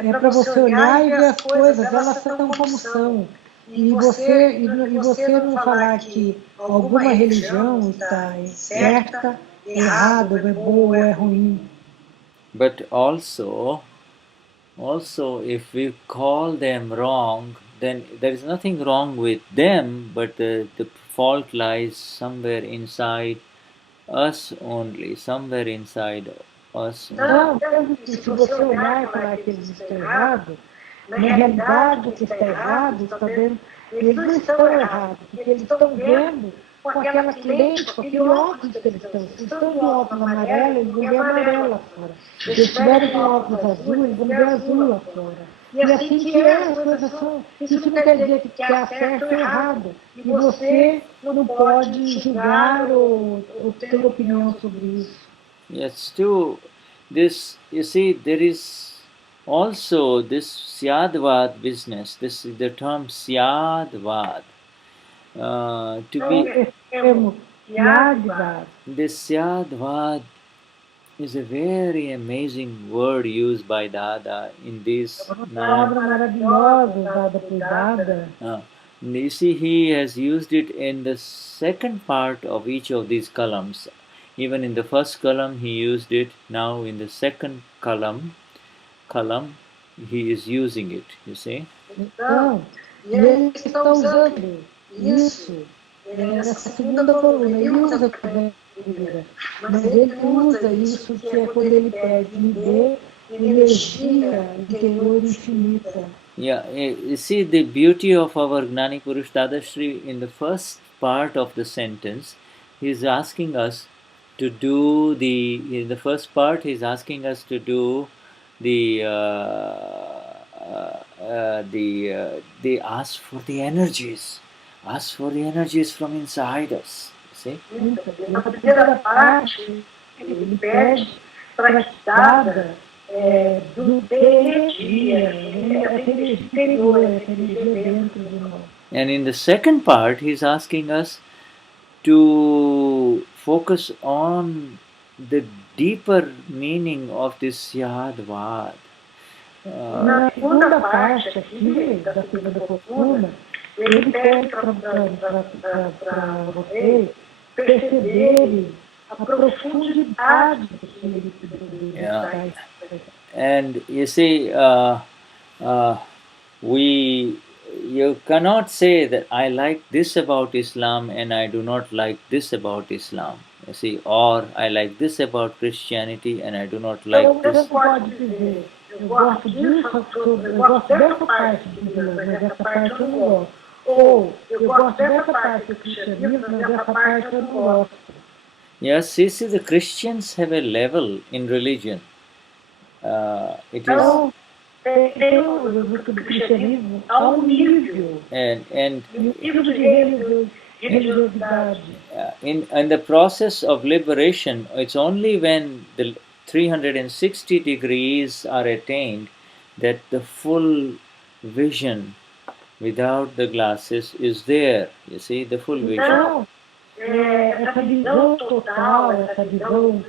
para você olhar e ver as coisas, elas são como são. E você não falar que alguma religião está certa, errada, é boa, é ruim. But also if we call them wrong, then there is nothing wrong with them, but the fault lies somewhere inside us only, somewhere inside us. Não, se você olhar e falar que eles estão errados, na realidade o que está errado, está vendo, eles não estão errados, porque eles estão vendo com aquela lente, com aquele óculos que eles estão. Se estão com óculos amarelo, eles vão ver amarelo lá fora. Se estiverem com óculos azul, eles vão ver azul lá fora. E assim que as coisas são. Isso não quer dizer que há certo ou errado. E você não pode julgar ou ter opinião sobre isso. Yes, too. This, you see, there is also this Syadvad business. This is the term Syadvad. This Syadvad is a very amazing word used by Dada in this. You see, he has used it in the second part of each of these kalams. Even in the first kalam, he used it. Now in the second kalam, he is using it. You see. Então, ele está usando isso nessa segunda coluna. Ele usa também, mas ele usa isso que é quando ele pede, me dê energia interior infinita. Yeah, you see the beauty of our Gnani Purush Dadashri in the first part of the sentence. He is asking us to do in the first part, he's asking us to do the ask for the energies. Ask for the energies from inside us. See? Na primeira parte, ele pede para que dada do energia, energia interior, energia dentro de nós. And in the second part, he's asking us to focus on the deeper meaning of this Yadvad. Na segunda parte aqui, da segunda coluna, ele pede para vocês perceberem a profundidade do que ele pediu. And you see, you cannot say that I like this about Islam and I do not like this about Islam. You see, or I like this about Christianity and I do not like Então, this. você pode dizer, eu gosto disso, eu gosto dessa parte do Islã, mas essa parte eu não gosto. Ou, eu gosto dessa parte do cristianismo, mas essa parte eu não gosto. Yes, you see, the Christians have a level in religion. It is, Então, tem o cristianismo a um nível. and E o nível de religiosidade. in the process of liberation, it's only when the 360 degrees are attained that the full vision without the glasses is there. You see, the full vision. Então, essa visão total, essa visão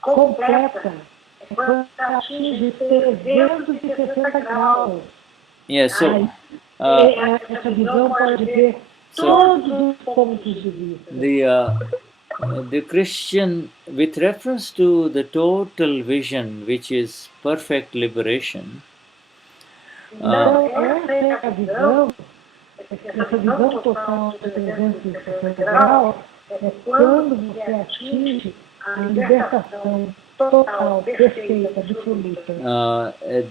completa, é quando atinge 360 graus. Yes, so Essa visão pode ver todos os pontos de vista. the Christian, with reference to the total vision, which is perfect liberation, Então, essa é a visão, essa visão total de 360 graus, é quando você atinge a libertação total, perfeita, absoluta.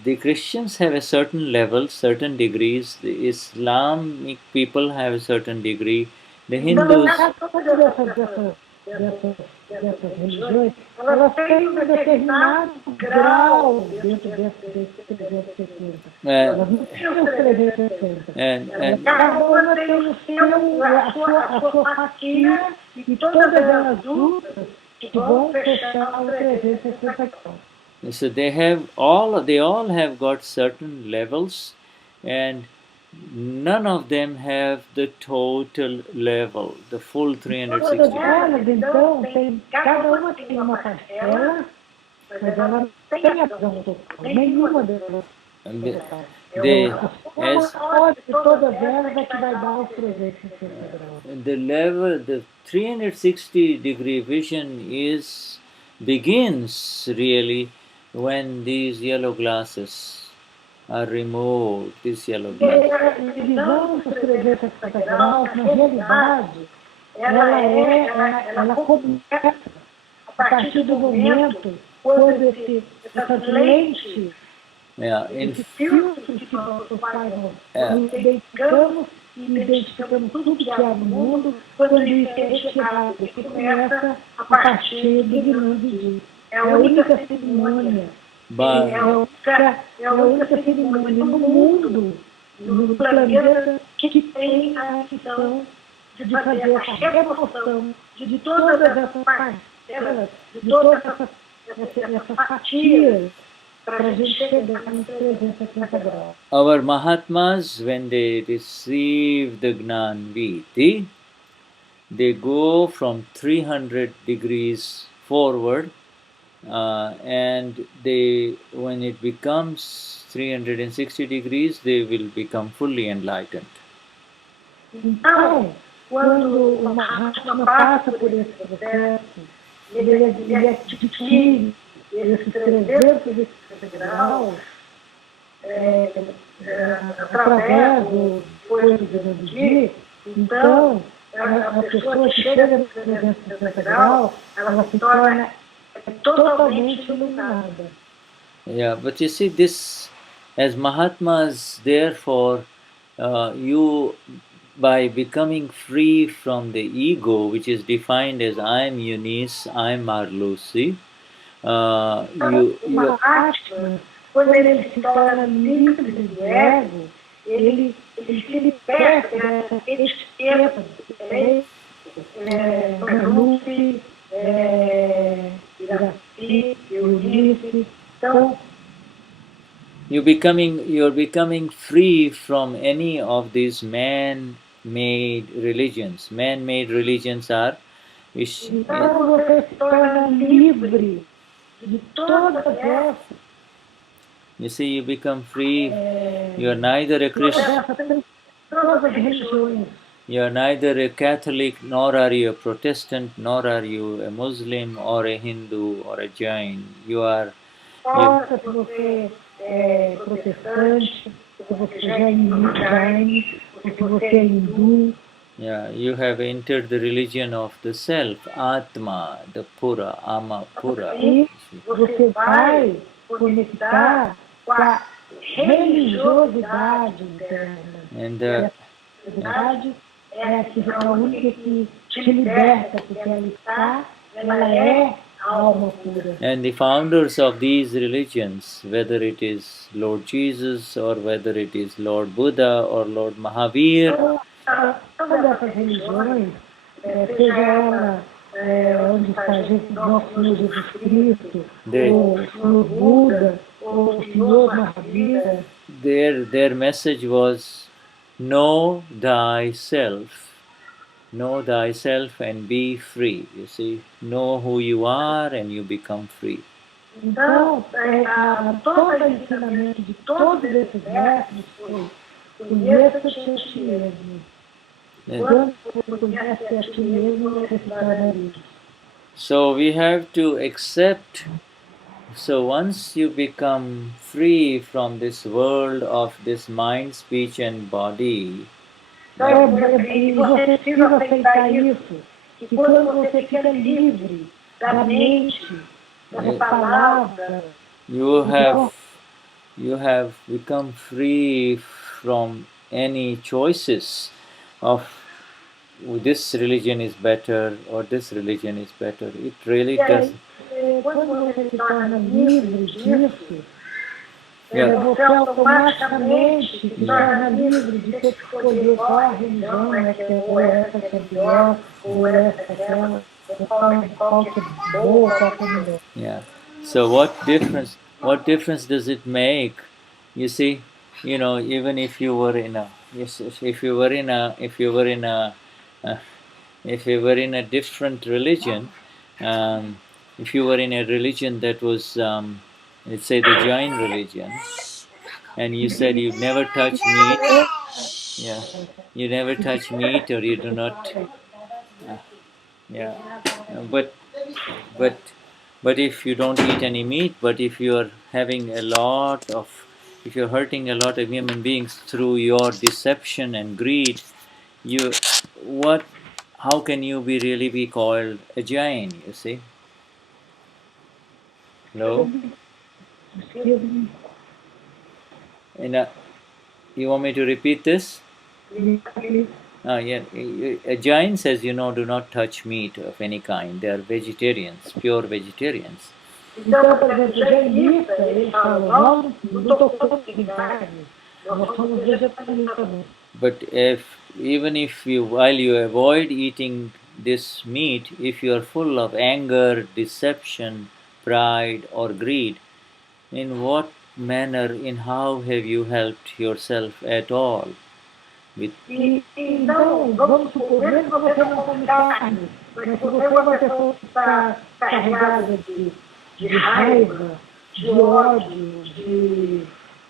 the Christians have a certain level, certain degrees. The Islamic people have a certain degree. The Hindus, Dessas religiões, elas têm um determinado grau dentro desse 360. Elas não têm os 360. Cada uma tem a sua fatia e todas elas juntas que vão fechar o 360 graus. so they all have got certain levels, and none of them have the total level, the full 360. Todas elas, então, cada uma tem uma parcela, mas ela não tem a visão total. Nenhuma delas. Todas elas é que vai dar os 360 graus. The level, the 360 degree vision begins really when these yellow glasses are removed. These yellow glasses. A visão dos 360 graus, na realidade, ela começa a partir do momento quando essas lentes, esse filtro que nós fazemos, identificamos tudo que há no mundo, quando isso é retirado, que começa a partir do Gnani. É a única cerimônia. É a única cerimônia no mundo, no planeta, que tem a missão de fazer essa remoção de todas essas parcelas, de todas essas fatias, para a gente chegar nos 360 graus. Our Mahatmas, when they receive the Gnanviti, they go from 300 degrees forward, and when it becomes 360 degrees, they will become fully enlightened. Então, quando o Mahatma passa por esse processo, ele adquire esses 360 graus através do coisa de Gnani. Então, a pessoa que chega nos 360 graus, ela se torna totalmente iluminada. Yeah, but you see, this, as Mahatmas, therefore, you, by becoming free from the ego, which is defined as I am Eunice, I am Marlucy, o Mahatma, quando ele se torna livre do ego, ele se liberta dessa etiqueta de Marlucy, Eunice. Então, you're becoming free from any of these man-made religions. Man-made religions are. Então você se torna livre de todas essas. You see, you become free. You are neither a Christian. Todas as religiões. You are neither a Catholic, nor are you a Protestant, nor are you a Muslim, or a Hindu, or a Jain. You are. Se você é protestante, se você já é Jain, porque você é hindu. Yeah, you have entered the religion of the self, Atma, the Pura, Ama Pura. E você vai conectar com a religiosidade interna. And E a religiosidade é a única que te liberta, porque ela é a alma pura. And the founders of these religions, whether it is Lord Jesus or whether it is Lord Buddha or Lord Mahavir, Todas essas religiões, seja ela onde está nosso Senhor Jesus Cristo, ou o Senhor Buda, ou o Senhor Mahavira, their message was know thyself and be free. You see, know who you are and you become free. Então, todo o ensinamento de todos esses mestres foi: conheça-te a ti mesmo. Quando você conhece a ti mesmo, você se torna livre. So we have to accept. So once you become free from this world of this mind, speech and body, E você precisa aceitar isso, que quando você fica livre da mente, das palavras, you have become free from any choices of this religion is better or this religion is better. It really does. Quando você se torna livre disso, você automaticamente se torna livre de ter que escolher qual a religião ou essa que é pior, ou essa que é aquela, qual que é boa, qual que é melhor. Yeah. So what difference does it make? You see, even if you were in a different religion, if you were in a religion that was, let's say, the Jain religion, and you said you never touch meat, you never touch meat, or you do not, but if you don't eat any meat, but if you are if you're hurting a lot of human beings through your deception and greed, how can you really be called a Jain, you see? Hello? You want me to repeat this? A Jain says, do not touch meat of any kind. They are vegetarians, pure vegetarians. Então, por exemplo, jainista, eles falam, não tocamos em carne, nós somos vegetarianos. But while you avoid eating this meat, if you are full of anger, deception, pride or greed, in what manner, in how have you helped yourself at all? Então, vamos supor, mesmo que você não come carne, mas se você é uma pessoa que está carregada de raiva, de ódio,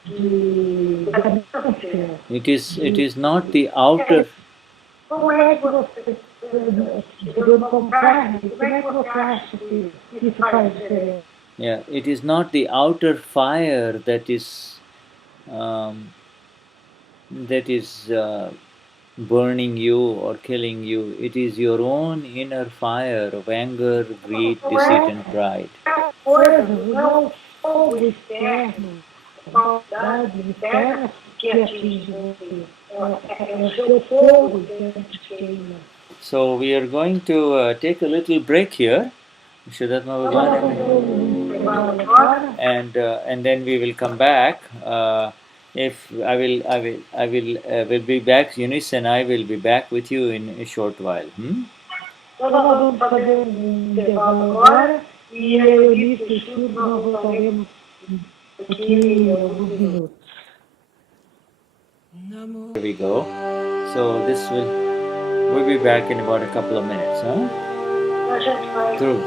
de ganância. It is not the outer. Como é que você, digamos, com carne, como é que você acha que isso faz diferença? Yeah, it is not the outer fire that is burning you or killing you. It is your own inner fire of anger, greed, deceit and pride. Não o fogo externo, a maldade externa que atinge você. É o seu fogo interno que queima. So we are going to take a little break here. And then we will come back. If I will be back. Eunice and I will be back with you in a short while. Nós vamos fazer intervalo agora e eu e Eunice e Shuddha nós voltaremos aqui alguns minutos. Here we go. So we'll be back in about a couple of minutes, huh? True.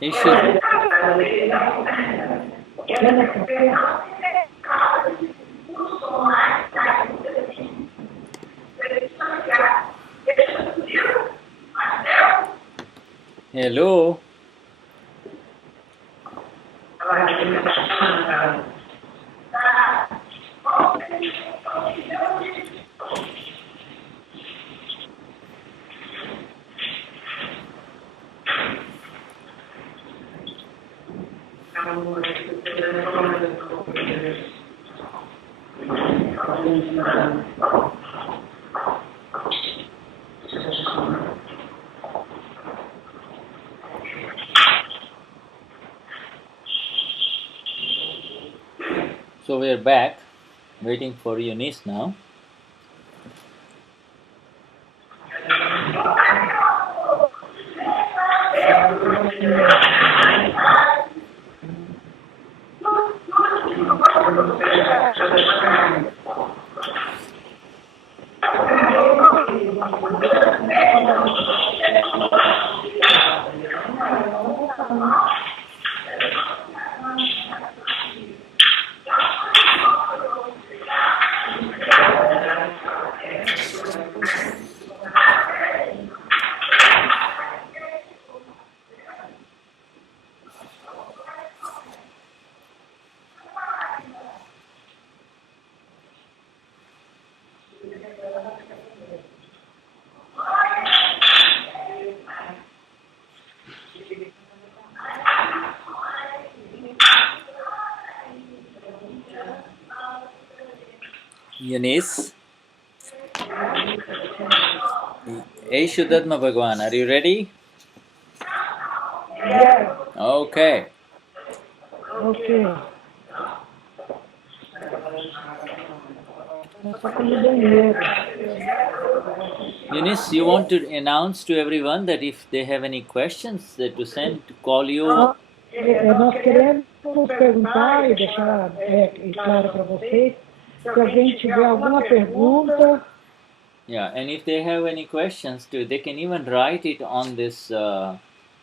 You should. Hello. So we're back, waiting for Eunice now. Eunice. Hey Shuddha Bhagwan, are you ready? Yes. Okay. Okay. Eunice, you want to announce to everyone that if they have any questions, that to send to call you. Nós queremos perguntar e deixar claro para vocês, se alguém tiver alguma pergunta. Yeah, and if they have any questions too, they can even write it on this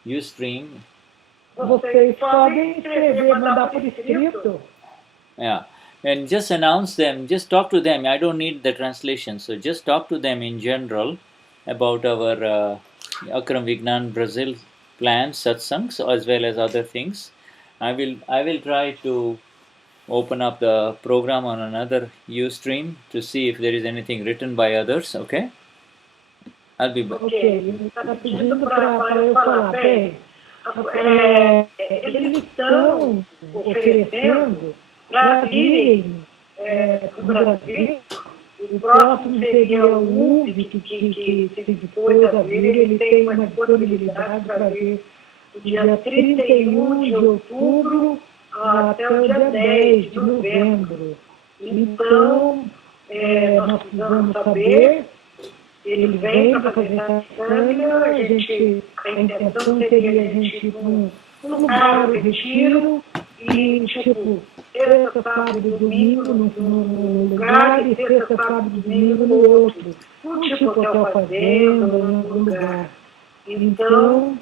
Ustream. Vocês podem escrever, mandar por escrito. Yeah, and just announce them, just talk to them. I don't need the translation, so just talk to them in general about our Akram Vignan Brazil plans, satsangs, as well as other things. I will try to open up the program on another Ustream to see if there is anything written by others, okay? I'll be back. Ok, ele está pedindo para eu falar. Bem, eles estão oferecendo para virem para o Brasil. O próximo seria o UV, que se dispôs a vir. Ele tem uma disponibilidade para vir do dia 31 de outubro até o dia 10 de novembro. Então, nós precisamos saber, ele vem para fazer Satsang, a intenção seria a gente ir para um lugar, um retiro, e tipo, sexta, sábado, domingo num lugar e sexta, sábado, domingo no outro. Tipo hotel Fazê-lo, em algum lugar. Então,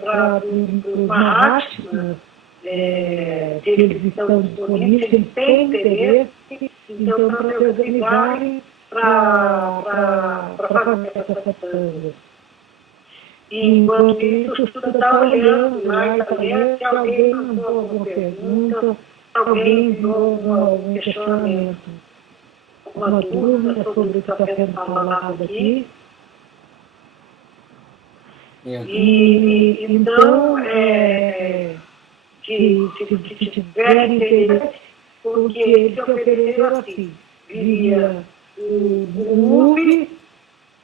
para os Mahatmas, eles estão disponíveis, eles têm interesse, então para se organizarem para fazer essa satsanga. Enquanto isso, o Shuddha está olhando lá e está vendo se alguém mandou alguma pergunta, se alguém enviou algum questionamento, uma dúvida sobre o que está sendo falado aqui. E então, se tiver interesse, porque eles se ofereceram assim, viria o UV,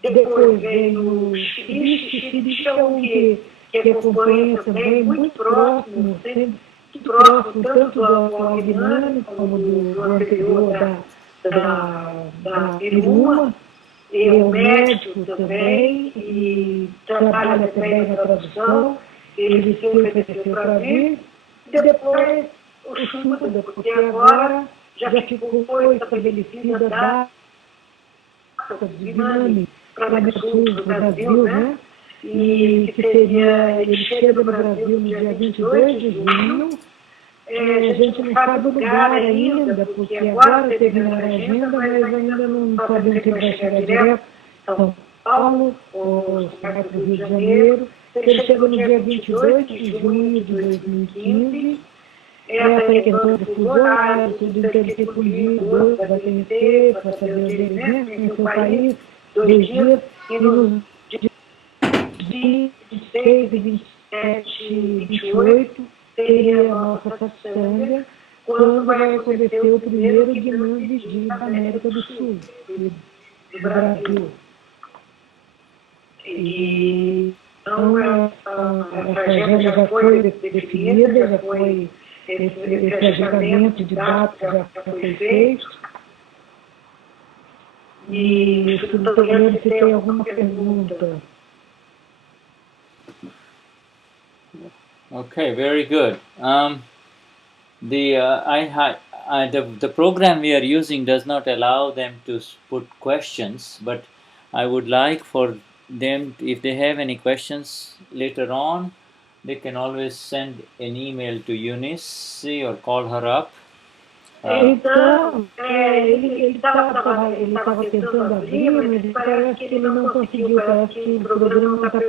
depois vem o Shuddha, que acompanha também, muito próximo, sempre próximo, tanto do Gnani como do anterior da Pergunta. Ele é um médico também e trabalha também na tradução. Ele se ofereceu para vir. E depois o Shuddha, porque agora já foi estabelecida a data de Gnani para o sul do Brasil, né? E que seria, ele chega no Brasil no dia 22 de junho. A gente não sabe o lugar ainda, porque agora terminaram a agenda, mas ainda não sabemos se ele vai chegar direto São Paulo ou se vai para o Rio de Janeiro. Ele chega no dia 22 de junho de 2015. Essa questão do fuso horário, tudo interrompido, vai ter para saber onde ele vem, em seu país, 2 dias, e nos dias 26, 27 e 28, teria a nossa Satsanga, quando vai acontecer o primeiro Gnani da América do Sul, do Brasil. E, então, essa agenda já foi definida, já foi, esse agendamento de datas já foi feito. E estou vendo se tem alguma pergunta. Okay, very good. The program we are using does not allow them to put questions, but I would like for them, if they have any questions later on, they can always send an email to Eunice or call her up. Então, ele estava tentando abrir, mas parece que ele não conseguiu, parece que o programa não está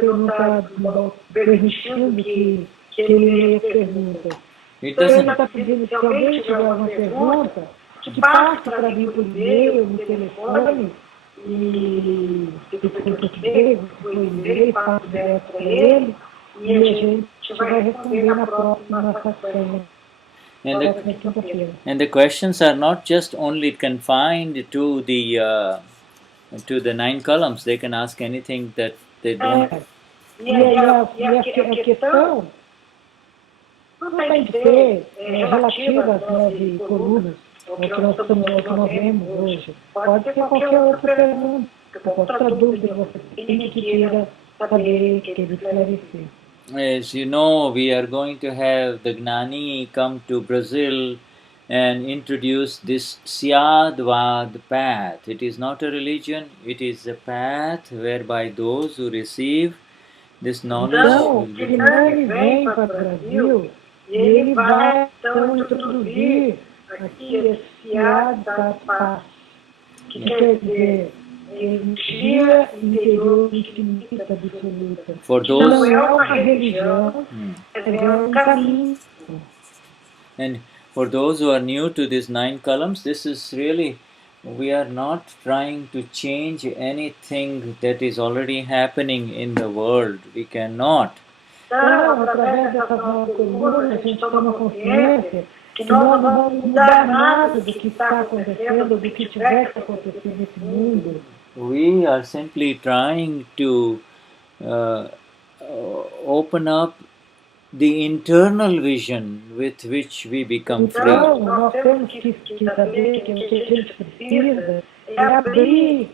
permitindo que ele leia a pergunta. Então, ele está pedindo, se alguém tiver alguma pergunta, que passe para mim por e-mail, no telefone, e se for português, por e-mail, passo direto para ele, e a gente vai responder na próxima Satsang. And próxima quinta-feira. and the questions are not just only confined to the 9 columns. They can ask anything that they don't. A questão não tem que ser relativa às 9 colunas, ao que nós vemos hoje. Pode ser qualquer outra pergunta, qualquer outra dúvida que você tenha que queira saber, queira esclarecer. As you know, we are going to have the Gnani come to Brazil and introduce this Syadvad path. It is not a religion, it is a path whereby those who receive this knowledge Então, o Gnani vem para o Brasil e ele vai então introduzir aqui esse Syadvad path, que quer dizer energia interior infinita absoluta. for those. Não é uma religião, é um caminho. And for those who are new to these 9 columns, this is really, we are not trying to change anything that is already happening in the world. We cannot. Então, através dessas 9 colunas, a gente toma consciência que nós não vamos mudar nada do que está acontecendo, do que tiver que acontecer nesse mundo. We are simply trying to open up the internal vision with which we become free. Então, nós temos que saber que o que a gente precisa é abrir,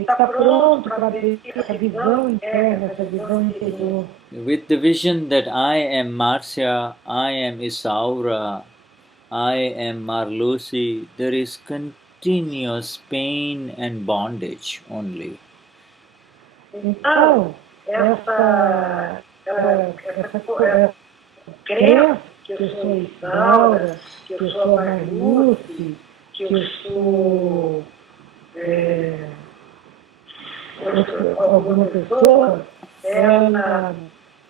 estar pronto para abrir essa visão interna, essa visão interior. With the vision that I am Marcia, I am Isaura, I am Marlusi, there is continuous pain and bondage only. Então, essa crença que eu sou Isaura, que eu sou a Marlusi, que eu sou alguma pessoa, ela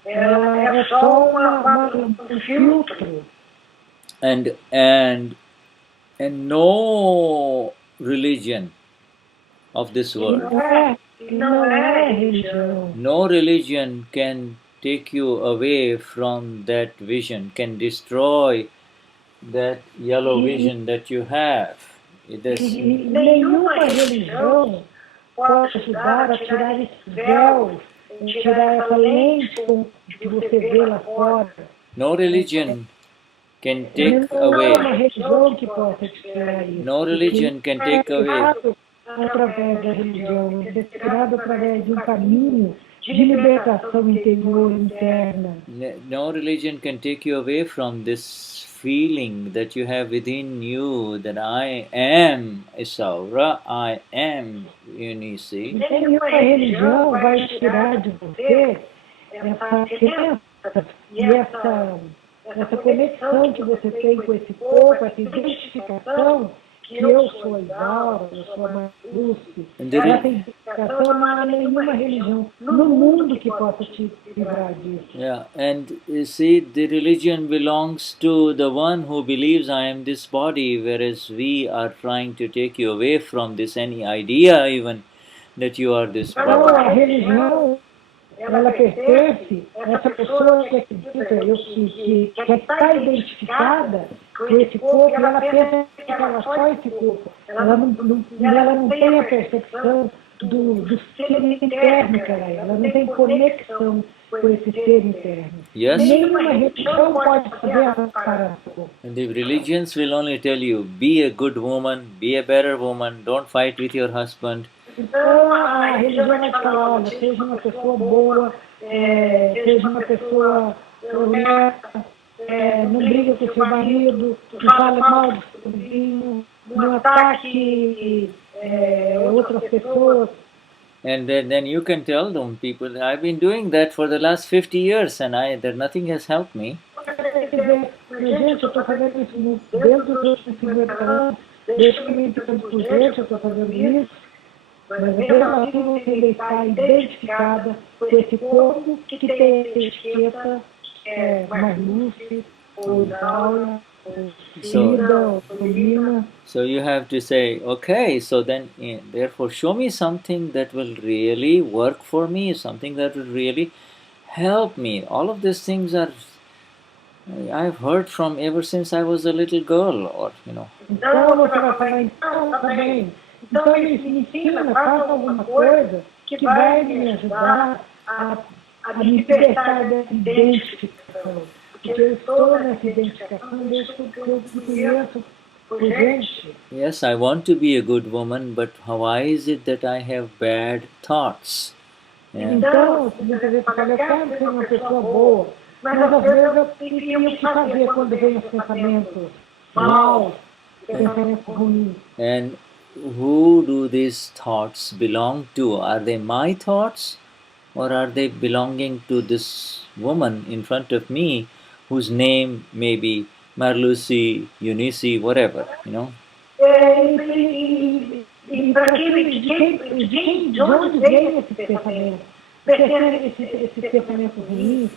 é só um filtro. And no religion of this world, Não é religião. no religion can take you away from that vision, can destroy that yellow vision that you have. Nenhuma religião pode ajudar a tirar esse véu, tirar essa lente que você vê lá fora. No religion can take Não é away. uma religião que possa tirar isso. No religion can take away. Através da religião, é tirado através de um caminho de libertação interior, interna. No religion can take you away from this feeling that you have within you that I am Isaura, I am Eunice. Nenhuma religião vai tirar de você essa crença e essa conexão que você tem com esse corpo, essa identificação que eu sou Isaura, eu sou a Marlusi. Essa identificação não há nenhuma religião no mundo que possa te livrar disso. Yeah, and you see, the religion belongs to the one who believes I am this body, whereas we are trying to take you away from this, any idea even that you are this Então, body. a religião, ela pertence a essa pessoa que acredita, que está identificada com esse corpo, e ela pensa que ela é só esse corpo. Ela não tem a percepção do ser interno que ela é. Ela não tem conexão com esse ser interno. Yes. Nenhuma religião pode fazer essa separação. And the religions will only tell you, be a good woman, be a better woman, don't fight with your husband. Então, a religião vai te falar, olha, seja uma pessoa boa, seja uma pessoa honesta, não briga com seu marido, não fale mal do seu vizinho, não ataque outras pessoas. And then you can tell them, people, I've been doing that for the last 50 years and nothing has helped me. Quer dizer, gente, eu estou fazendo isso desde os últimos 50 anos, desde que me entendo por gente, eu estou fazendo isso. Mas mesmo assim você está identificada com esse corpo que tem essa etiqueta, Marlusi, ou Isaura, ou Shuddha, ou Colina. So you have to say, okay, so then therefore show me something that will really work for me, something that will really help me. All of these things are I've heard from ever since I was a little girl, or Então você vai falar, então, tá bem. Então me ensina, faça alguma coisa que vai me ajudar a me libertar dessa identificação. Porque eu estou nessa identificação desde que eu me conheço por gente. Yes, I want to be a good woman, but why is it that I have bad thoughts? Então, você muitas vezes fala, eu quero ser uma pessoa boa, mas às vezes eu tenho o que fazer quando vem os pensamentos maus, pensamentos ruins. And who do these thoughts belong to? Are they my thoughts, or are they belonging to this woman in front of me, whose name may be Marlucy, Eunice, whatever, E para de onde vem esse pensamento? Esse pensamento ruim,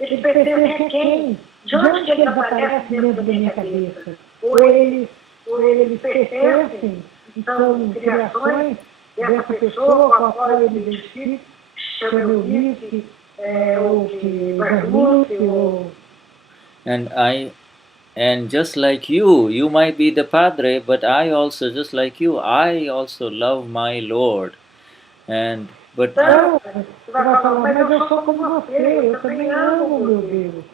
eles pertencem a quem? De onde eles aparecem dentro da minha cabeça? Ou eles pertencem, são criações dessa pessoa com a qual eu me identifico, chama Eunice, ou que Marlucy, ou... And just like you might be the padre, but I also, just like you, I also love my Lord. But Então, você vai falar, mas eu sou como você, eu também amo o meu Deus.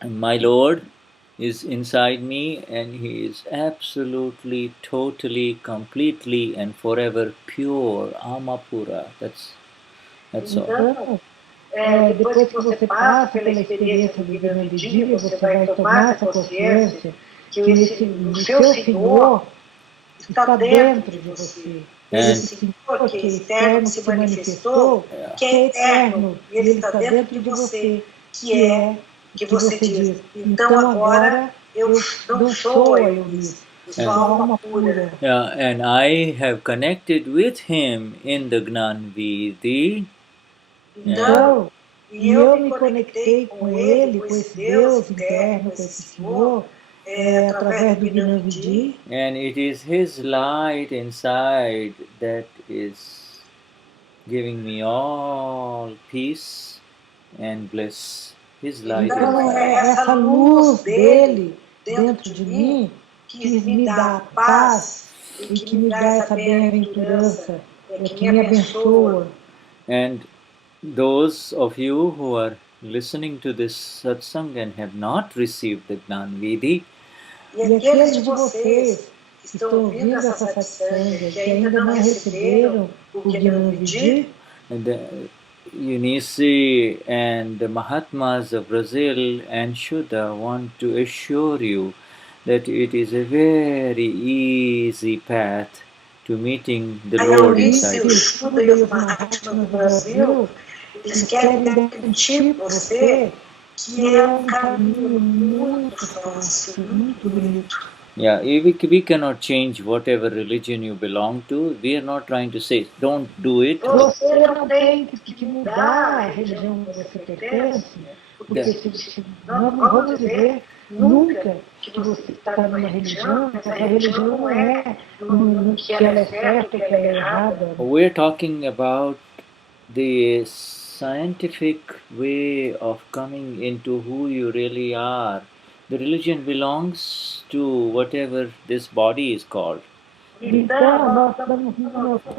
And my Lord is inside me, and He is absolutely, totally, completely, and forever pure, Amapura. That's all. Então, depois que você passa pela experiência do grande dia, você vai tomar essa consciência que o seu Senhor está dentro de você. Esse Senhor que é externo se manifestou, que é eterno, e Ele está dentro de você, que você diz, então agora eu não sou a Eunice, eu sou a alma pura. And I have connected with Him in the Gnani. Então, e eu me conectei com Ele, com esse Deus interno, com esse Senhor, através do Gnani. And it is His light inside that is giving me all peace and bliss. His light então, é essa luz dele dentro de mim que me dá paz e que me dá essa bem-aventurança, que me abençoa. And those of you who are listening to this satsang and have not received the Gnani, e aqueles de vocês que estão ouvindo essa satsang que ainda não receberam o Gnani, Eunice and the Mahatmas of Brazil and Shuddha want to assure you that it is a very easy path to meeting the Lord inside you. Shuddha e os Mahatmas no Brasil, eles querem garantir para você que é caminho muito fácil, muito bonito. Yeah, we cannot change whatever religion you belong to. We are not trying to say, don't do it. Você não tem que mudar a religião que você pertence, porque não vamos dizer nunca que você está numa religião, essa religião não é que ela é certa, que ela é errada. We're talking about the scientific way of coming into who you really are. The religion belongs to whatever this body is called. Então, nós estamos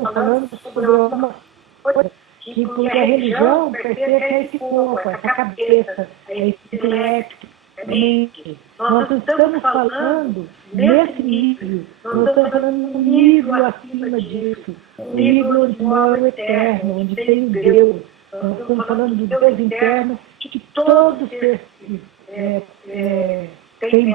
falando sobre uma coisa que porque a religião pertence a esse corpo, a essa cabeça, a esse intelecto, a mente. Nós não estamos falando nesse nível, nós estamos falando num nível acima disso, um nível onde mora o eterno, onde tem o Deus. Nós estamos falando do Deus interno que todos tem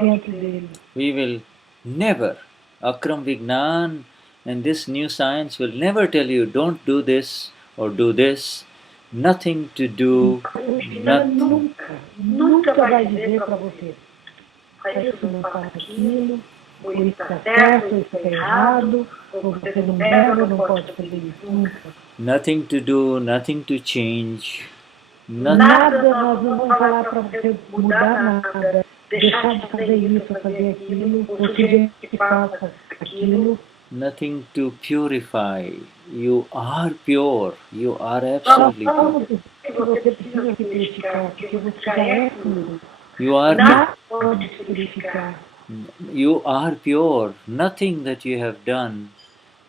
dentro dele. We will never, Akram Vignan and this new science will never tell you don't do this or do this. Nothing to do. Nunca vai dizer para você, faz isso, não faz aquilo, ou isso está certo, ou isso está errado, ou você não deve, ou não pode fazer isso nunca. Nothing to do, nothing to change. Nada, nós não vamos falar para você mudar nada, deixar de fazer isso, fazer aquilo, ou sugerir que faça aquilo. Nothing to purify. You are pure. You are absolutely pure. que você precisa se purificar, porque você já é puro. You are Nada pode se purificar. You are pure. Nothing that you have done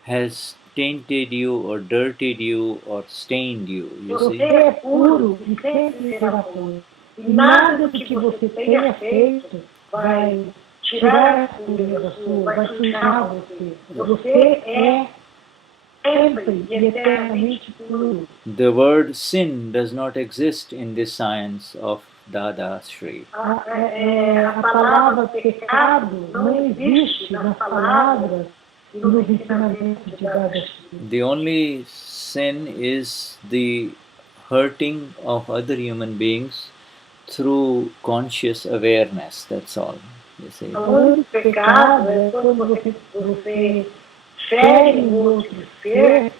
has tainted you or dirtied you or stained you. You Você see? é puro e sempre será puro. E nada do que você tenha feito vai tirar a pureza sua, vai sujar você. Você é sempre e eternamente puro. The word sin does not exist in this science of Dadashri. A palavra pecado não existe nas palavras e nos ensinamentos de Dadashri. The only sin is the hurting of other human beings through conscious awareness. That's all. You see? O único pecado é quando você fere o outro ser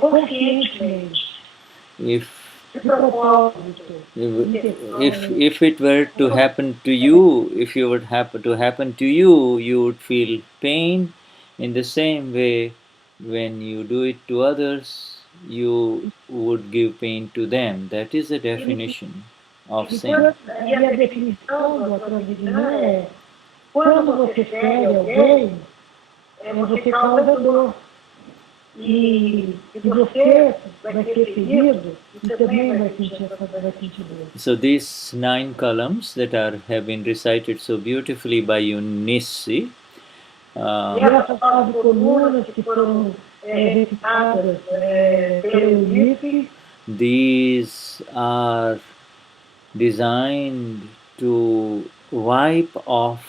conscientemente. If De propósito. if it were to happen to you, if you would happen to happen to you, you would feel pain. In the same way, when you do it to others, you would give pain to them. That is the definition of sin. E a definição do Akram Vignan é: quando você fere alguém, você causa dor. E você vai ser ferido e também vai sentir dor. So these 9 Kalams that have been recited so beautifully by Eunice, E essas 9 colunas que foram recitadas pelo Eunice, these are designed to wipe off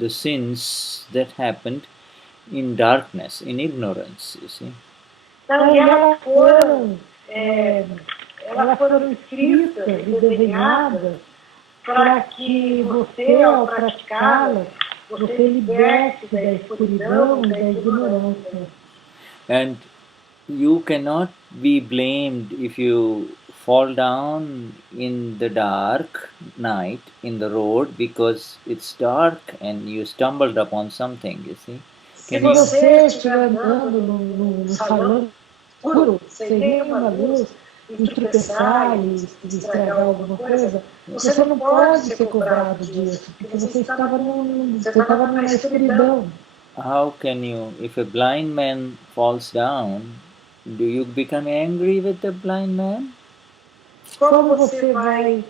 the sins that happened in darkness, in ignorance, you see. então, elas foram escritas e desenhadas para que você, ao praticá-las, você liberte da escuridão e da ignorância. And you cannot be blamed if you fall down in the dark night in the road because it's dark and you stumbled upon something, you see. Se você estiver andando no salão escuro, sem nenhuma luz, e tropeçar e estragar alguma coisa, você não pode ser cobrado disso, porque você estava na escuridão. How can you, if a blind man falls down, do you become angry with the blind man? Como você vai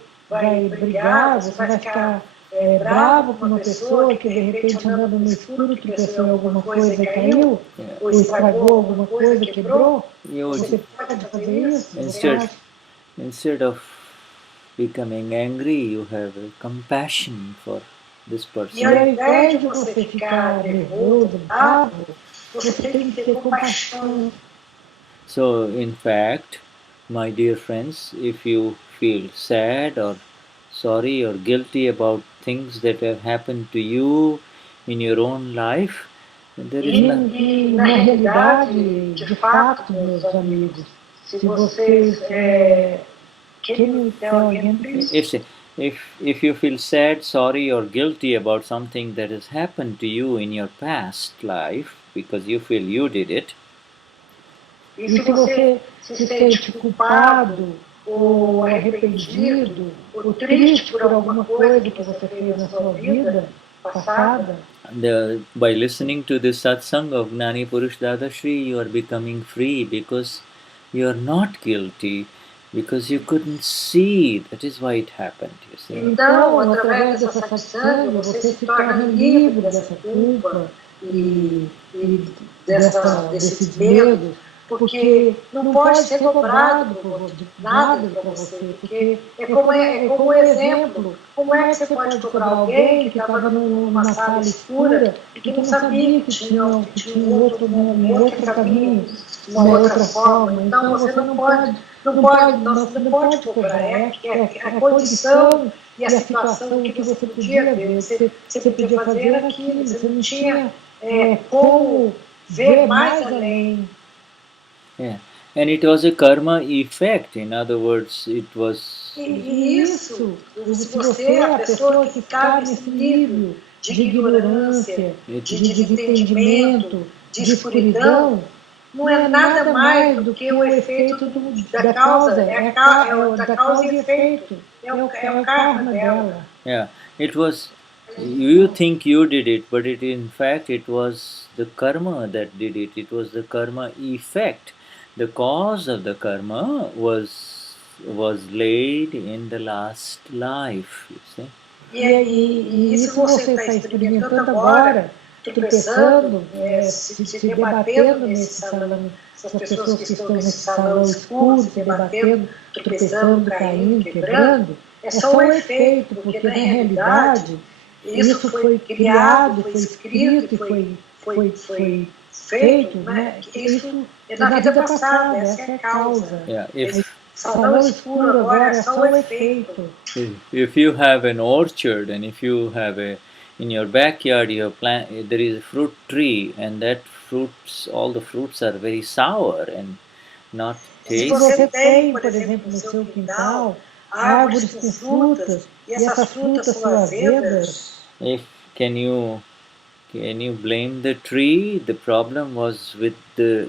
brigar, você vai ficar bravo com uma pessoa que de repente andando no escuro tropeçou em alguma coisa e caiu, ou estragou alguma coisa, quebrou? Você pode fazer isso? Instead of becoming angry, you have a compassion for this person. E ao invés de você ficar nervoso, bravo, você tem que ter compaixão. So, in fact, my dear friends, if you feel sad or sorry or guilty about things that have happened to you in your own life, there is E na realidade, de fato, meus amigos, se vocês if you feel sad, sorry or guilty about something that has happened to you in your past life because you feel you did it, e se você se sente culpado ou arrependido ou triste por alguma coisa que você fez na sua vida passada, by listening to the Satsang of Gnani Purush Dadashri, you are becoming free because you are not guilty, because you couldn't see. That is why it happened, you see. Então, através dessa satsang, você se torna livre dessa culpa e desses medos, porque não pode ser cobrado de nada para você, porque é como exemplo. Como é que você pode cobrar alguém que estava numa sala escura e que não sabia que tinha um outro caminho, uma outra forma? Então você não pode cobrar, é a condição e a situação que você podia ver. Você podia fazer aquilo, você não tinha como ver mais além. Yeah, and it was a karma effect. In other words, it was. E isso, se você é a pessoa que está nesse nível de ignorância, de desentendimento, de escuridão, não é nada mais do que o efeito da causa, da causa e efeito, é o karma dela. Yeah, it was. You think you did it, but in fact it was the karma that did it. It was the karma effect. The cause of the karma was laid in the last life. You see. E isso você está experimentando agora, tropeçando, se debatendo nesse salão, essas pessoas que estão nesse salão escuro, se debatendo, tropeçando, caindo, quebrando, é só um efeito, porque na realidade isso foi criado, foi escrito e foi feito, né? Isso é na vida passada, essa é a causa. Yeah, salão escuro agora é só um efeito. If you have an orchard and if you have in your backyard you have there is a fruit tree and that all the fruits are very sour and not tasty. Se você tem, por exemplo, no seu quintal, árvores com frutas e essas frutas são azedas, can you blame the tree? The problem was with the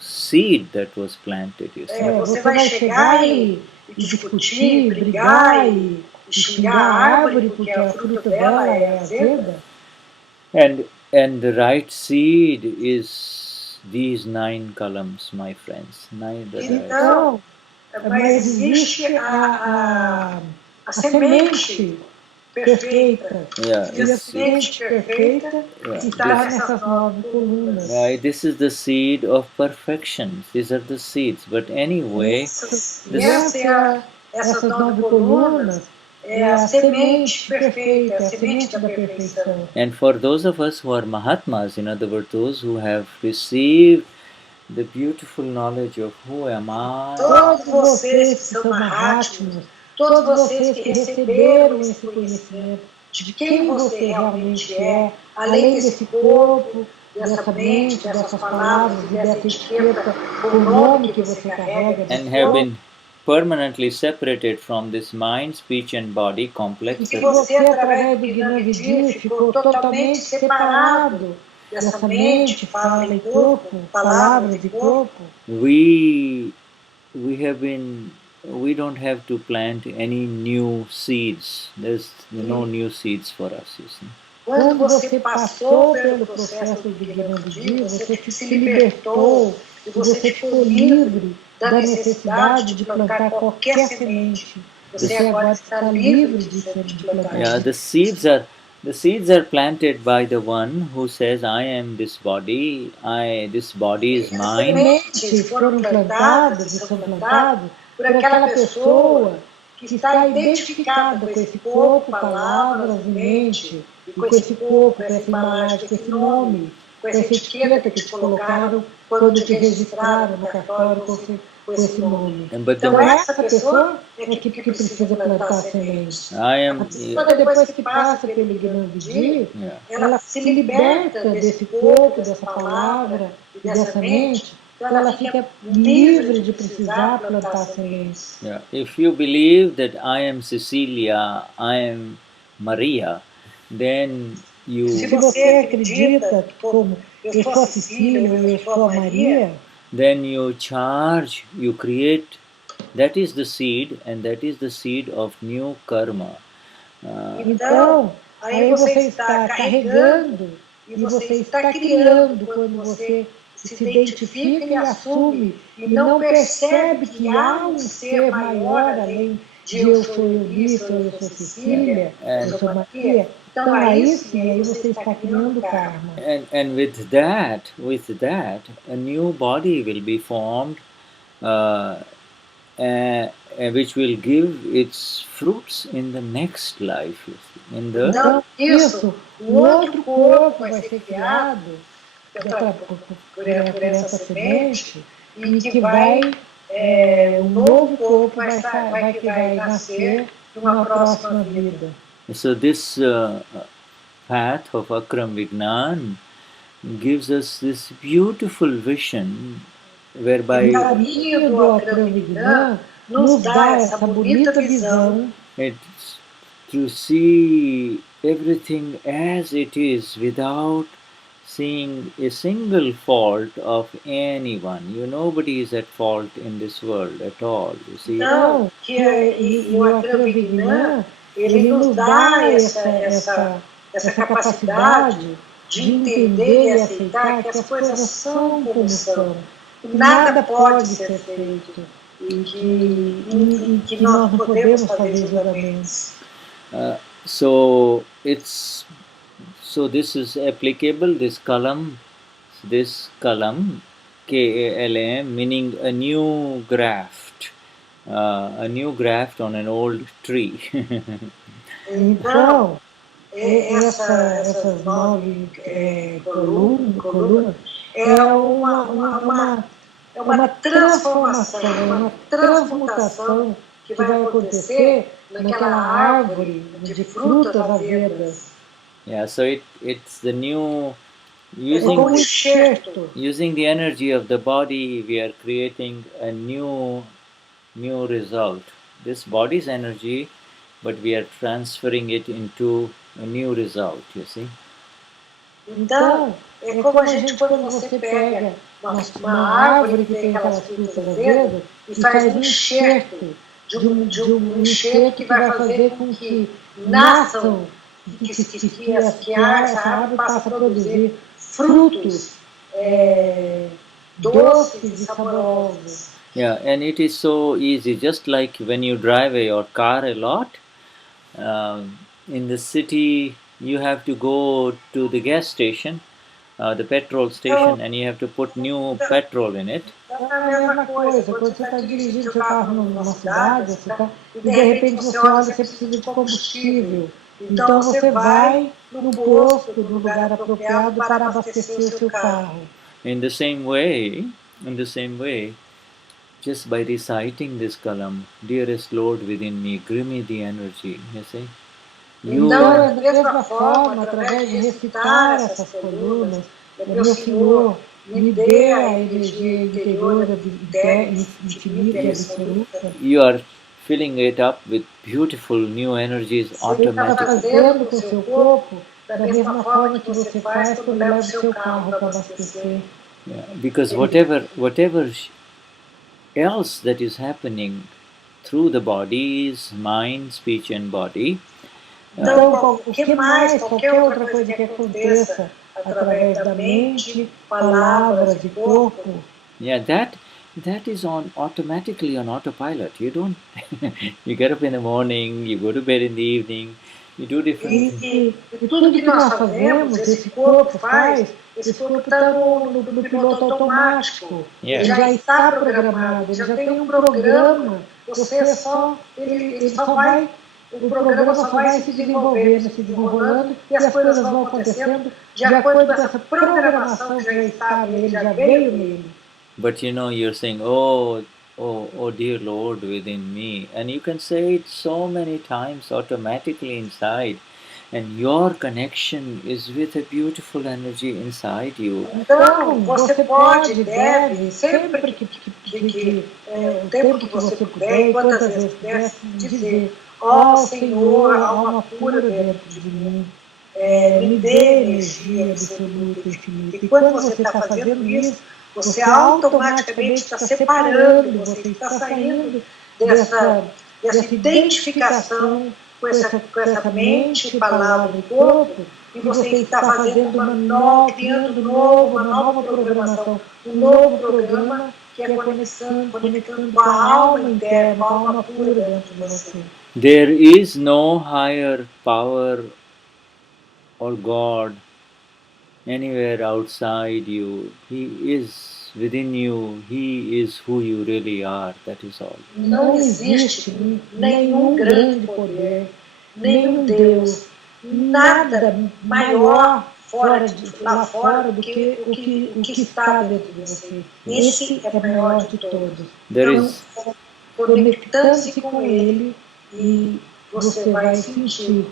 seed that was planted. You see. Você vai chegar e discutir, brigar e xingar a árvore porque a fruta dela é azeda. And the right seed is these 9 kalams, my friends. Então, mas existe a semente perfeita. Yeah, e a semente perfeita está nessas 9 colunas. Right, this is the seed of perfection. These are the seeds. But anyway, essas 9 colunas é a semente perfeita, a semente da perfeição. And for those of us who are Mahatmas, in other words, those who have received the beautiful knowledge of who am I, todos vocês que são Mahatmas, todos vocês que receberam esse conhecimento de quem você realmente é, além desse corpo, dessa mente, dessas palavras e dessa etiqueta, o nome que você carrega, and have been permanently separated from this mind, speech and body complex. E que você, através do Gnani ficou totalmente separado dessa mente, fala e corpo, palavras e corpo. We don't have to plant any new seeds. There's no new seeds for us, you see. Quando você passou pelo processo de Gnani, você se libertou e você ficou livre da necessidade de plantar qualquer semente. Você agora está livre de plantar. Yeah, the seeds are planted by the one who says, I am this body, this body is mine. As sementes foram plantadas e são plantadas por aquela pessoa que está identificada com esse corpo, palavras e mente, e com esse corpo, com essa imagem, com esse nome, com essa etiqueta que te colocaram quando te registraram no cartório com esse nome. Então essa pessoa é que precisa plantar a semente. A pessoa, depois que passa pelo Gnani, ela se liberta desse corpo, dessa palavra e dessa mente. Então ela fica livre de precisar plantar sementes. Yeah. If you believe that I am Cecilia, I am Maria, then you... Se você acredita que como eu sou a Cecília ou eu sou a Maria, then you create, that is the seed, and that is the seed of new karma. Então, aí você está carregando e você está criando quando você se identifica e assume e não percebe que há um ser maior além de eu sou Eunice, ou eu sou Cecília, eu sou Maria. Então aí sim, aí você está criando karma. And with that, a new body will be formed, which will give its fruits in the next life. Então, isso, um outro corpo vai ser criado por essa semente e que vai, um novo corpo vai nascer numa próxima vida. So this path of Akram Vignan gives us this beautiful vision whereby o caminho do Akram Vignan nos dá essa bonita visão to see everything as it is without seeing a single fault of anyone. Nobody is at fault in this world at all. You see? Então, e o Akram Vignan, ele nos dá essa capacidade de entender e aceitar que as coisas são como são, que nada pode ser feito e que nós não podemos fazer julgamentos. So this is applicable, this Kalam, Kalam, meaning a new graft on an old tree. Então, essas 9 colunas é uma transformação, uma transmutação que vai acontecer naquela árvore de frutas azedas. Yeah, so it's the new using the energy of the body, we are creating a new result. This body's energy, but we are transferring it into a new result, you see. Então, é como a gente, quando você pega uma árvore que tem aquelas frutas azedas e faz um enxerto de um enxerto que vai fazer com que nasçam, que essa árvore passe a produzir frutos doces e saborosos. Yeah, and it is so easy, just like when you drive your car a lot, in the city you have to go to the gas station, the petrol station, and you have to put new petrol in it. É a mesma coisa, quando você está dirigindo seu carro numa cidade, e de repente você olha, você precisa de combustível. Então você vai no posto, no lugar apropriado para abastecer o seu carro. In the same way, just by reciting this Kalam, dearest Lord within me, give me the energy, you see. Então, da mesma forma, através de recitar essas colunas, meu Senhor, me dê a energia interior, infinita e absoluta. You are filling it up with beautiful new energies automatically. Você está fazendo com o seu corpo da mesma forma que você faz quando leva o seu carro para abastecer. Yeah, because whatever else that is happening through the body's mind, speech and body. Então, o que mais, qualquer outra coisa que aconteça através da mente, palavras e corpo. Yeah, that is automatically on autopilot. You don't. You get up in the morning, you go to bed in the evening, you do different things. E tudo que nós fazemos, esse corpo faz, esse corpo está no piloto automático. Yeah. Ele já está programado, ele já tem um programa. O programa só vai se desenvolvendo e as coisas vão acontecendo de acordo com essa programação que já está nele, já veio nele. But you're saying, oh dear Lord within me. And you can say it so many times automatically inside. And your connection is with a beautiful energy inside you. Então, você pode, deve, sempre que o tempo que você puder, quantas vezes puder, dizer: ó Senhor, alma pura dentro de mim, me dê energia absoluta e infinita. E quando você está fazendo isso, você automaticamente está separando, você está saindo dessa identificação com essa mente, palavra e corpo, e você está fazendo criando uma nova programação, um novo programa que é conectando com a alma interna, a alma pura dentro de você. There is no higher power or God anywhere outside you. He is within you. He is who you really are. That is all. Não existe nenhum grande poder, nenhum Deus, nada maior lá fora do que o que está dentro de você. Esse é o maior de todos. Então, conectando-se com Ele, e você vai sentir.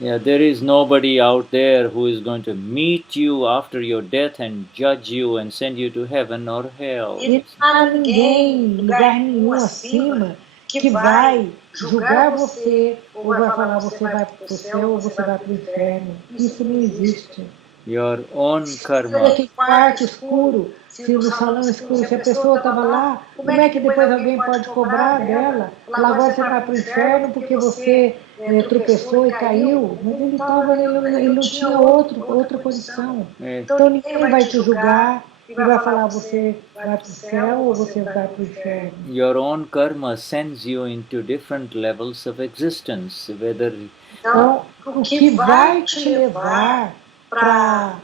Yeah, there is nobody out there who is going to meet you after your death and judge you and send you to heaven or hell. E não há ninguém, lugar nenhum acima, que vai julgar você, ou vai falar você vai para o céu ou você vai para o inferno. Isso não existe. Your own Olha karma. que quarto escuro, se no salão escuro, se a pessoa estava lá, como é que depois alguém pode cobrar dela? Falar, agora você vai para o inferno porque você tropeçou e caiu. Mas ele não tinha outra condição. Então ninguém vai te julgar e vai falar, você vai para o céu ou você vai para o inferno. Your own karma sends you into different levels of existence, whether Então, o que vai te levar para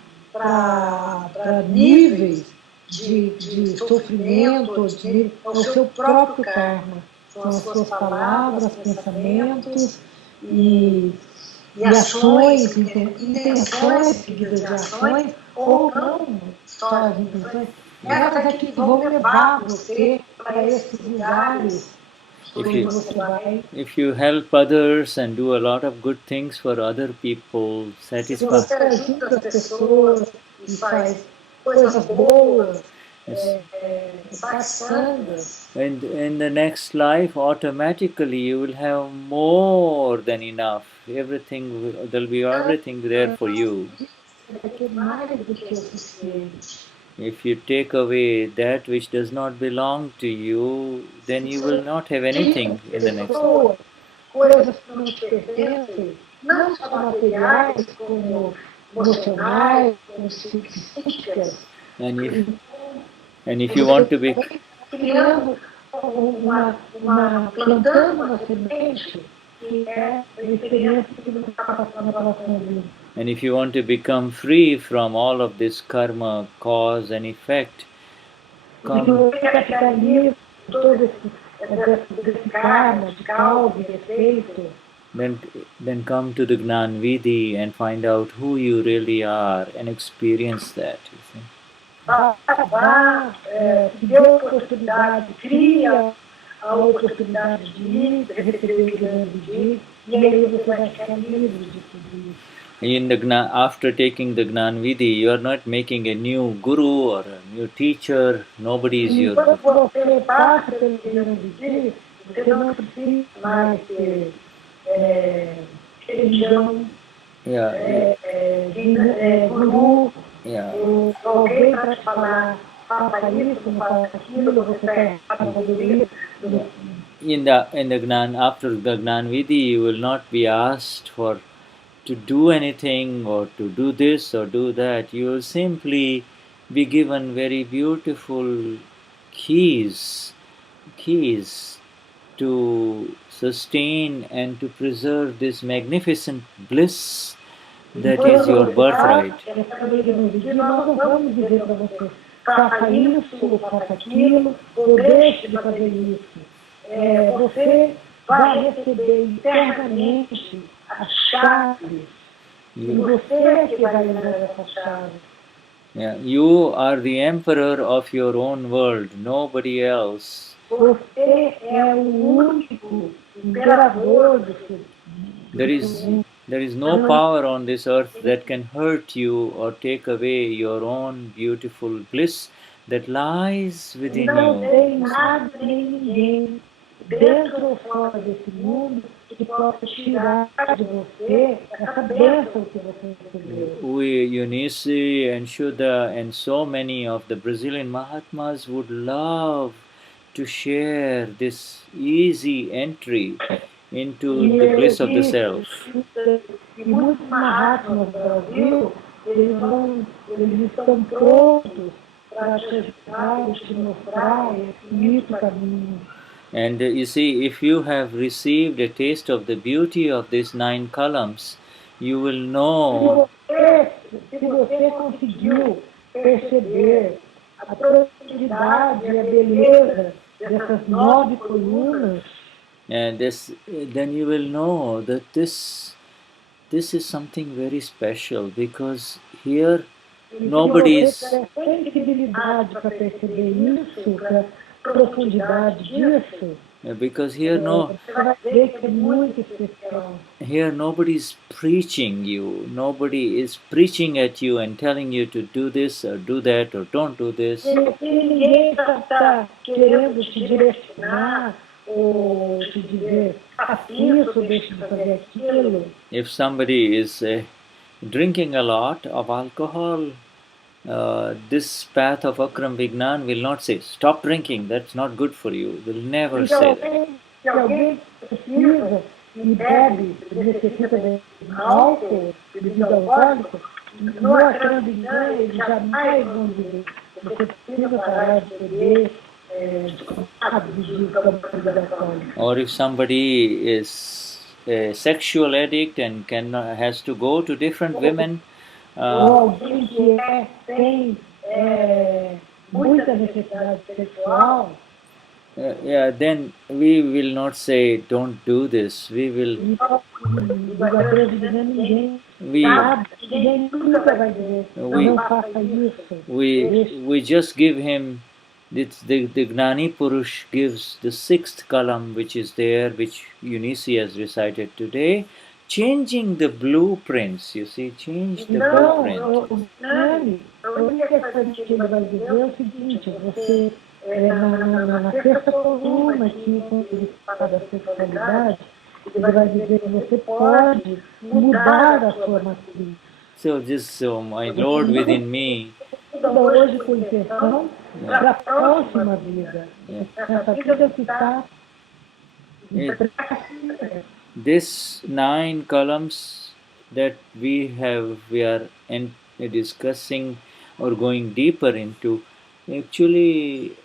níveis de sofrimento, é o seu próprio karma. São as suas palavras, pensamentos e ações, intenções seguidas de ações, ou não só as intenções, elas é que vão levar você para esses lugares onde você vai. if you help others and do a lot of good things for other people, Se você ajuda as pessoas e faz coisas boas, faz sangas, and in the next life, automatically you will have more than enough. There'll be everything there for you. você vai ter mais do que o suficiente. If you take away that which does not belong to you, then you will not have anything in the next life. Pessoas, coisas que não te pertencem, não só materiais, como emocionais, como psíquicas. And if you want to be Criando plantando uma semente que é a experiência que você está passando pela sua vida. and if you want to become free from all of this karma, cause and effect, E se você quer ficar livre de todo desse karma, de causa e efeito, then come to the Gnan Vidhi and find out who you really are and experience that. You see. vá, se dê a oportunidade, cria a oportunidade de ir, receber o grande dia, e aí você vai ficar livre de tudo isso. After taking the Gnan Vidhi, you are not making a new guru or a new teacher. Nobody is your Quando você passa pelo grande dia, você não precisa mais ter religião, guru, alguém para te falar, faça isso, não faça aquilo, você está errado, fazer isso. in the Gnan, after the Gnan Vidhi, you will not be asked to do anything or to do this or do that. You will simply be given very beautiful keys to sustain and to preserve this magnificent bliss that is your birthright. Nós não vamos dizer para você, faça isso, ou faça aquilo, ou deixe de fazer isso. Você vai receber internamente as chaves, e você é que vai usar essas chaves. Yeah, you are the emperor of your own world, nobody else. Você é o único imperador do seu There is no power on this earth that can hurt you or take away your own beautiful bliss that lies within Não you. tem nada nem ninguém dentro ou fora desse mundo que possa tirar de você essa bênção que você recebeu. We, Eunice and Shuddha and so many of the Brazilian Mahatmas would love to share this easy entry into the bliss of the self. E muitos Mahatmas no Brasil, eles estão prontos para te ajudar, te mostrar esse bonito caminho. And you see, if you have received a taste of the beauty of these 9 Kalams, you will know. Se você conseguiu perceber a profundidade e a beleza dessas 9 colunas, then you will know that this is something very special, because here nobody is. Se você tem sensibilidade para perceber isso, para profundidade disso, because here você vai ver que é muito especial. Here nobody is preaching you. Nobody is preaching at you and telling you to do this or do that or don't do this. Ninguém está querendo te direcionar ou te dizer, faça isso, deixe de fazer aquilo. If somebody is drinking a lot of alcohol, this path of Akram Vignan will not say, stop drinking, that's not good for you. Will never say that. Se alguém precisa e bebe, necessita de álcool, bebida alcoólica, no Akram Vignan eles jamais vão dizer, você precisa parar de beber, or if somebody is a sexual addict and has to go to different women, alguém que tem muita necessidade sexual, then we will not say don't do this. We will. We just give him. The Gnani Purush gives the 6th Kalam, which is there, which Eunice has recited today, changing the blueprints. You see, change the blueprint. Na sexta coluna aqui, quando ele fala da sexualidade, ele vai dizer que você pode mudar a sua matriz. So my Lord within me. Hoje com intenção para a próxima vida. Essa vida que está. This 9 Kalams that we are discussing or going deeper into actually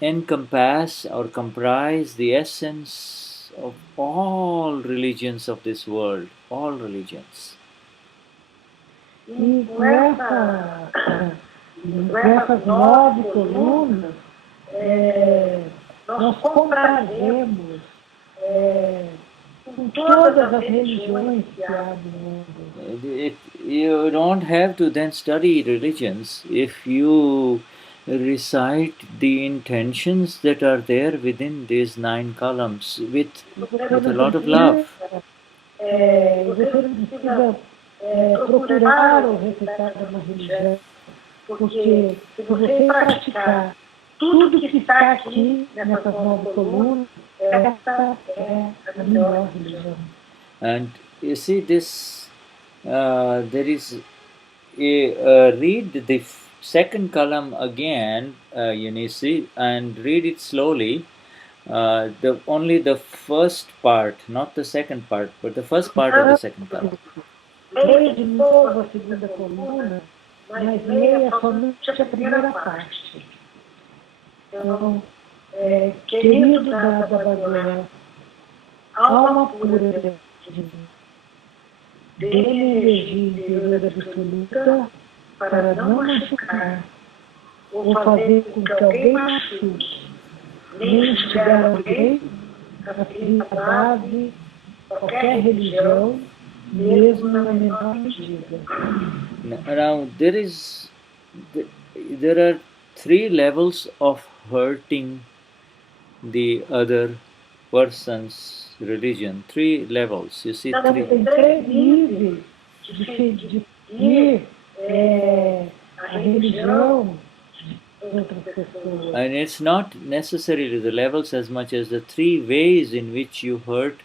encompass or comprise the essence of all religions of this world, all religions. E com essas 9 colunas, nós comprazemos com todas as religiões que há no mundo. You don't have to then study religions if you recite the intentions that are there within these 9 Kalams with a lot of love. Você não precisa procurar ou recitar uma religião, porque se você praticar tudo que está aqui nessas 9 colunas, essa é a melhor religião. And you see this, there is read the 2nd Kalam again, Eunice, and read it slowly. Only the first part, not the second part, but the first part of the 2nd Kalam. Leia de novo a segunda coluna, mas leia somente a primeira parte. Então, querido da Bhagwan, alma pura de mim, dê-me energia interior absoluta para não machucar ou fazer com que alguém machuque, nem instigar alguém a ferir a base, qualquer religião, mesmo na menor medida. Now there are 3 levels of hurting the other person's religion. 3 levels. You see, 3. Tem 3 níveis de ferir a religião de outras pessoas. And it's not necessarily the levels as much as the 3 ways in which you hurt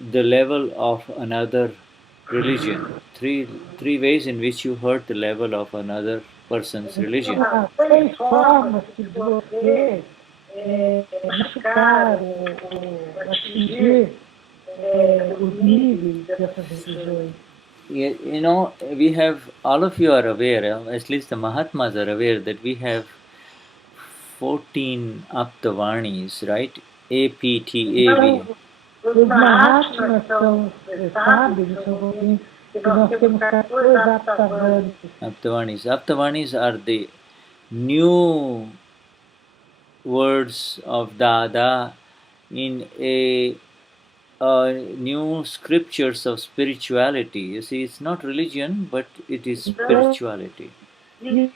the level of another religion. 3 ways in which you hurt the level of another person's religion. Há 3 formas que você machucar ou atingir os níveis dessas religiões. You know, we have, all of you are aware, at least the Mahatmas are aware, that we have 14 Aptavanis, right? APTAV. Os Mahatmas são sábios, que nós temos 14 Aptavanis. Aptavanis are the new words of Dada in a new scriptures of spirituality. You see, it's not religion, but it is spirituality. Isso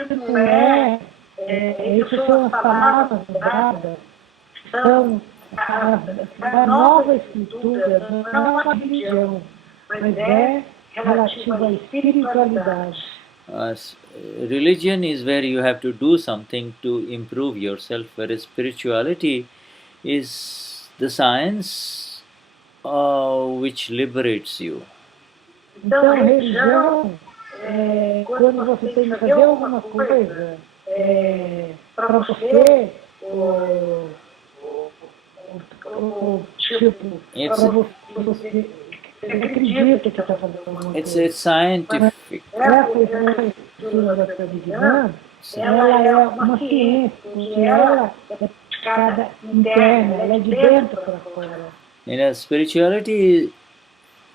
são as palavras dadas, são a nova escritura, não é uma religião, mas é relativa à espiritualidade. Religion is where you have to do something to improve yourself, whereas spirituality is the science which liberates you. Então, religião, quando você tem que fazer alguma coisa para você, tipo, para você acredita que está fazendo alguma coisa. It's scientific. Essa estrutura da Vignan, ela é uma ciência, porque ela é praticada interna, ela é de dentro para fora. Spirituality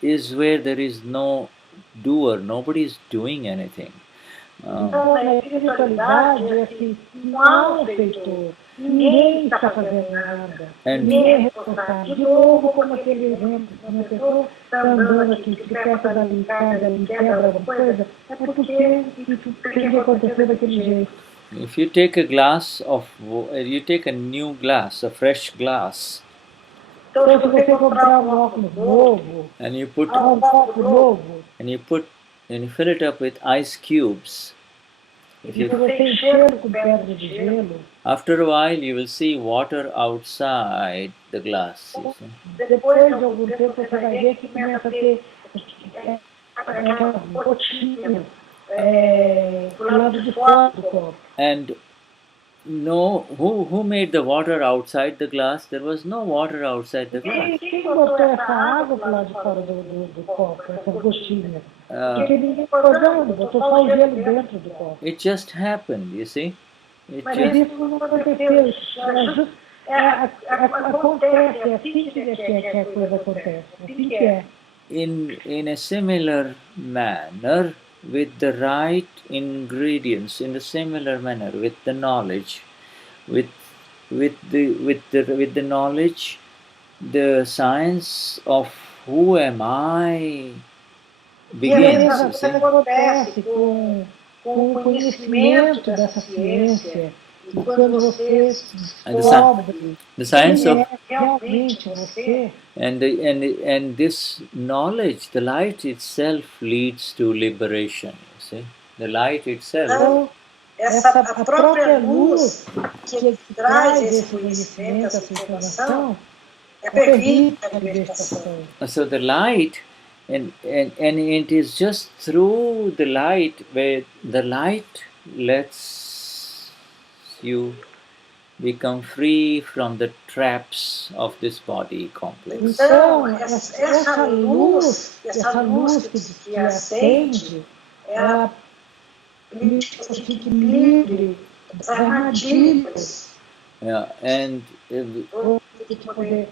is where there is no doer, nobody is doing anything. Então, a espiritualidade é assim, não há um feitor, ninguém está fazendo nada, ninguém é responsável. De novo, como aquele exemplo, uma pessoa está andando aqui, se perto dali, cai dali, quebra alguma coisa, é porque tem que acontecer daquele jeito. If you take a glass of, you take a new glass, a fresh glass, então, se você comprar um óculos novo, and you put, um copo novo, and you fill it up with ice cubes. E você encher com pedra de gelo. After a while, you will see water outside the glass. Depois de algum tempo, você vai ver que começa a ter aquelas gotinhas do lado de fora do copo. And who made the water outside the glass? There was no water outside the glass. Quem botou essa água do lado de fora do copo, essas gotinhas? Porque ninguém botou só o gelo dentro do copo. It just happened, you see. Mas isso não aconteceu. Acontece, é assim que a coisa acontece. Assim que é. In a similar manner, with the right ingredients, in a similar manner, with the knowledge, with the knowledge, the science of who am I begins. Acontece com o conhecimento dessa ciência. E quando você descobre the science of realmente você, and this knowledge, the light itself leads to liberation. You see, the light itself. Então, a própria luz que traz esse conhecimento, essa informação, permite a libertação. So the light, and it is just through the light where the light lets you become free from the traps of this body complex. Então, essa luz que acende, ela permite que você fique livre das armadilhas. Yeah, and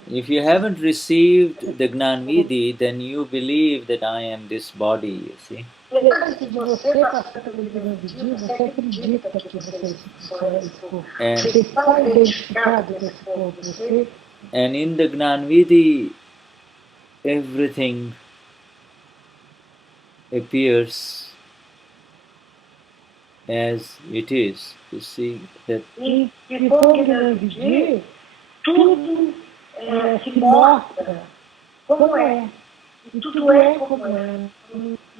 if you haven't received the Gnani, then you believe that I am this body, you see. Você passar pelo Gnani, você acredita que você está identificado com esse corpo. And in the Gnani, everything appears as it is. You see that. E com o Gnani, tudo se mostra como é. E tudo é como é.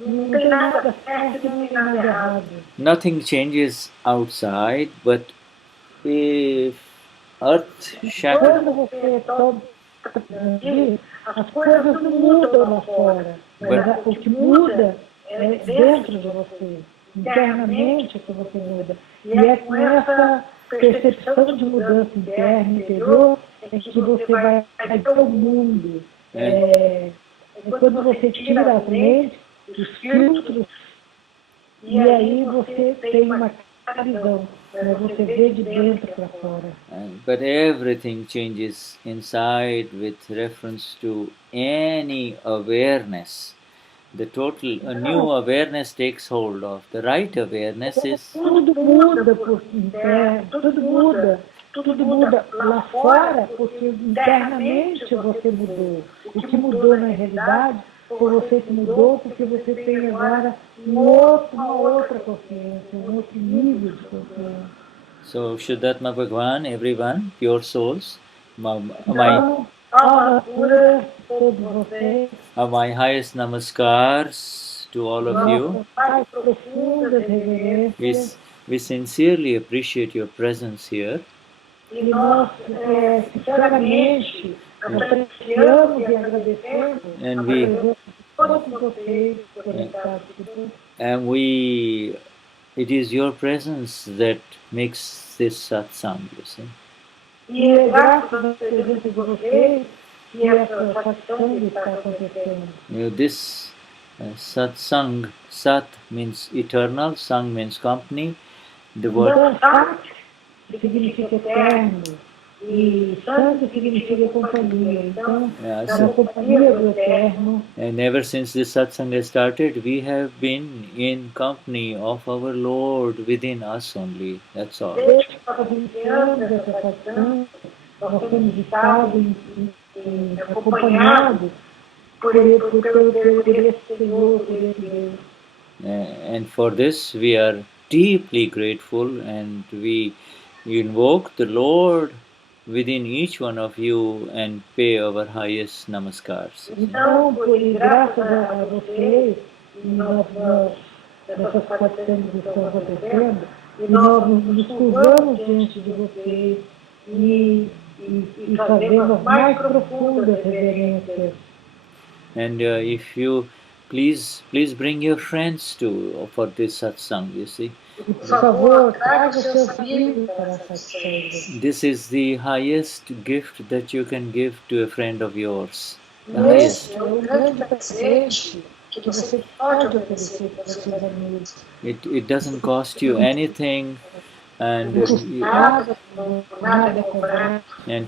Não tem nada certo e não tem nada errado. Nothing changes outside, but if earth shatters. Quando você toma as coisas não mudam lá fora. Mas o que muda é dentro de você. Internamente é que você muda. E é com essa percepção de mudança interna e interior é que você vai ver o mundo. Quando você tira as lentes, os filtros, e aí você tem uma visão, você vê de dentro para fora. But everything changes inside with reference to any awareness. The total, a new awareness takes hold of. The right awareness is... Tudo muda por interno, tudo muda lá fora, porque internamente você mudou. O que mudou na realidade foi você que mudou, porque você tem agora uma outra consciência, outro nível de consciência. So, Shuddha Bhagwan, everyone, pure souls, my highest namaskars to all of you. We sincerely appreciate your presence here. E nós, sinceramente, apreciamos e agradecemos and a presença de todos vocês conectados conosco. and it is your presence that makes this satsang, you see. E é graças à presença de vocês que essa satsang está acontecendo. This satsang, sat means eternal, sang means company. The word Então, sat significa eterno e santo significa companhia. Então, é a companhia do eterno. And ever since this satsang has started, we have been in company of our Lord within us only. That's all. Desde que nós iniciamos essa satsang, nós temos estado acompanhados por esse Senhor, por esse Deus. And for this we are deeply grateful, and we invoke the Lord within each one of you and pay our highest namaskars. Então, graças a vocês, essas satsangs estão acontecendo, e nós nos curvamos diante de vocês e fazemos as mais profundas reverências. And if you please bring your friends for this satsang, you see. Por favor, traga seus amigos para a satsang. This is the highest gift that you can give to a friend of yours. Esse é o grande presente que você pode oferecer para seus amigos. It doesn't cost you anything, and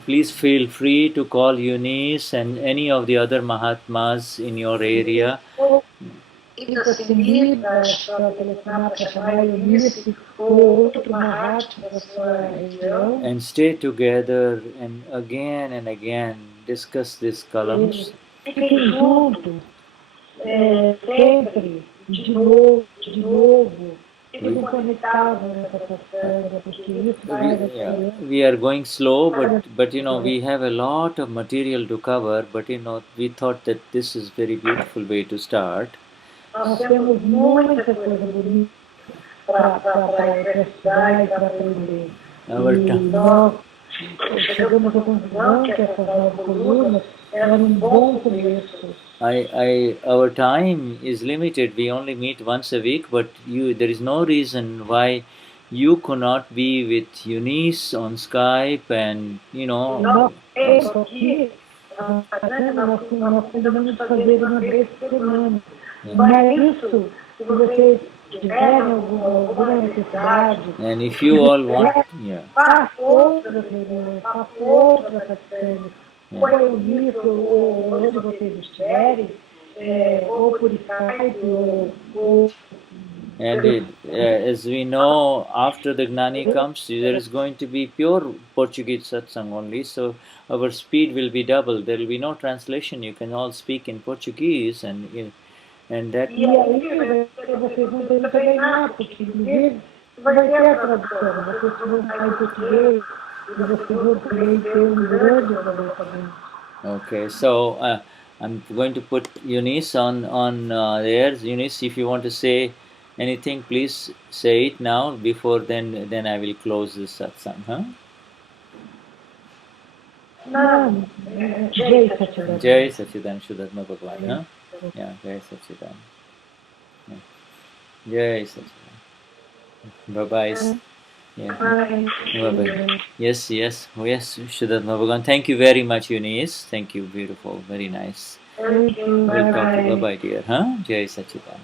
please feel free to call Eunice and any of the other Mahatmas in your area. Sinta-se livre para telefonar para chamar a Eunice ou outro Mahatma da sua região. And stay together and again discuss these Kalams. Fiquem juntos, sempre, de novo. Fiquem conectados nessa satsanga, porque isso faz a diferença. We are going slow, but we have a lot of material to cover, but we thought that this is very beautiful way to start. Nós temos muita coisa bonita para estudar e para aprender. E nós chegamos à conclusão que essas novas colunas eram bom começo. Our time is limited. We only meet once a week, but there is no reason why you could not be with Eunice on Skype and Nós aqui, nós podemos fazer uma vez por semana. Mas isso, se vocês tiverem alguma necessidade, and if you all want, faça outras reuniões, faça outras satsangas, ou Eunice, ou onde vocês estiverem, ou por Skype, ou and as we know, after the Gnani comes, there is going to be pure Portuguese satsang only, so our speed will be double. There will be no translation. You can all speak in Portuguese, and that. E aí vocês vão ter que treinar, porque inclusive vai ter a tradução, vocês vão falar em português e vocês vão também ter grande aproveitamento. Okay, so I'm going to put Eunice on there. Eunice, if you want to say anything, please say it now. Before then I will close this satsang. Huh? Não, Jai Sachidan. Jai Sachidan Shuddha Bhagwan. Huh? Yeah, Jai Sachidan. Jai Sachidan. Bye-bye. Yeah. Bye-bye. Yes, Shuddha Bhagwan. Thank you very much, Eunice. Thank you, beautiful, very nice. Thank you. We'll talk to bye-bye, dear. Huh? Jai Sachidan.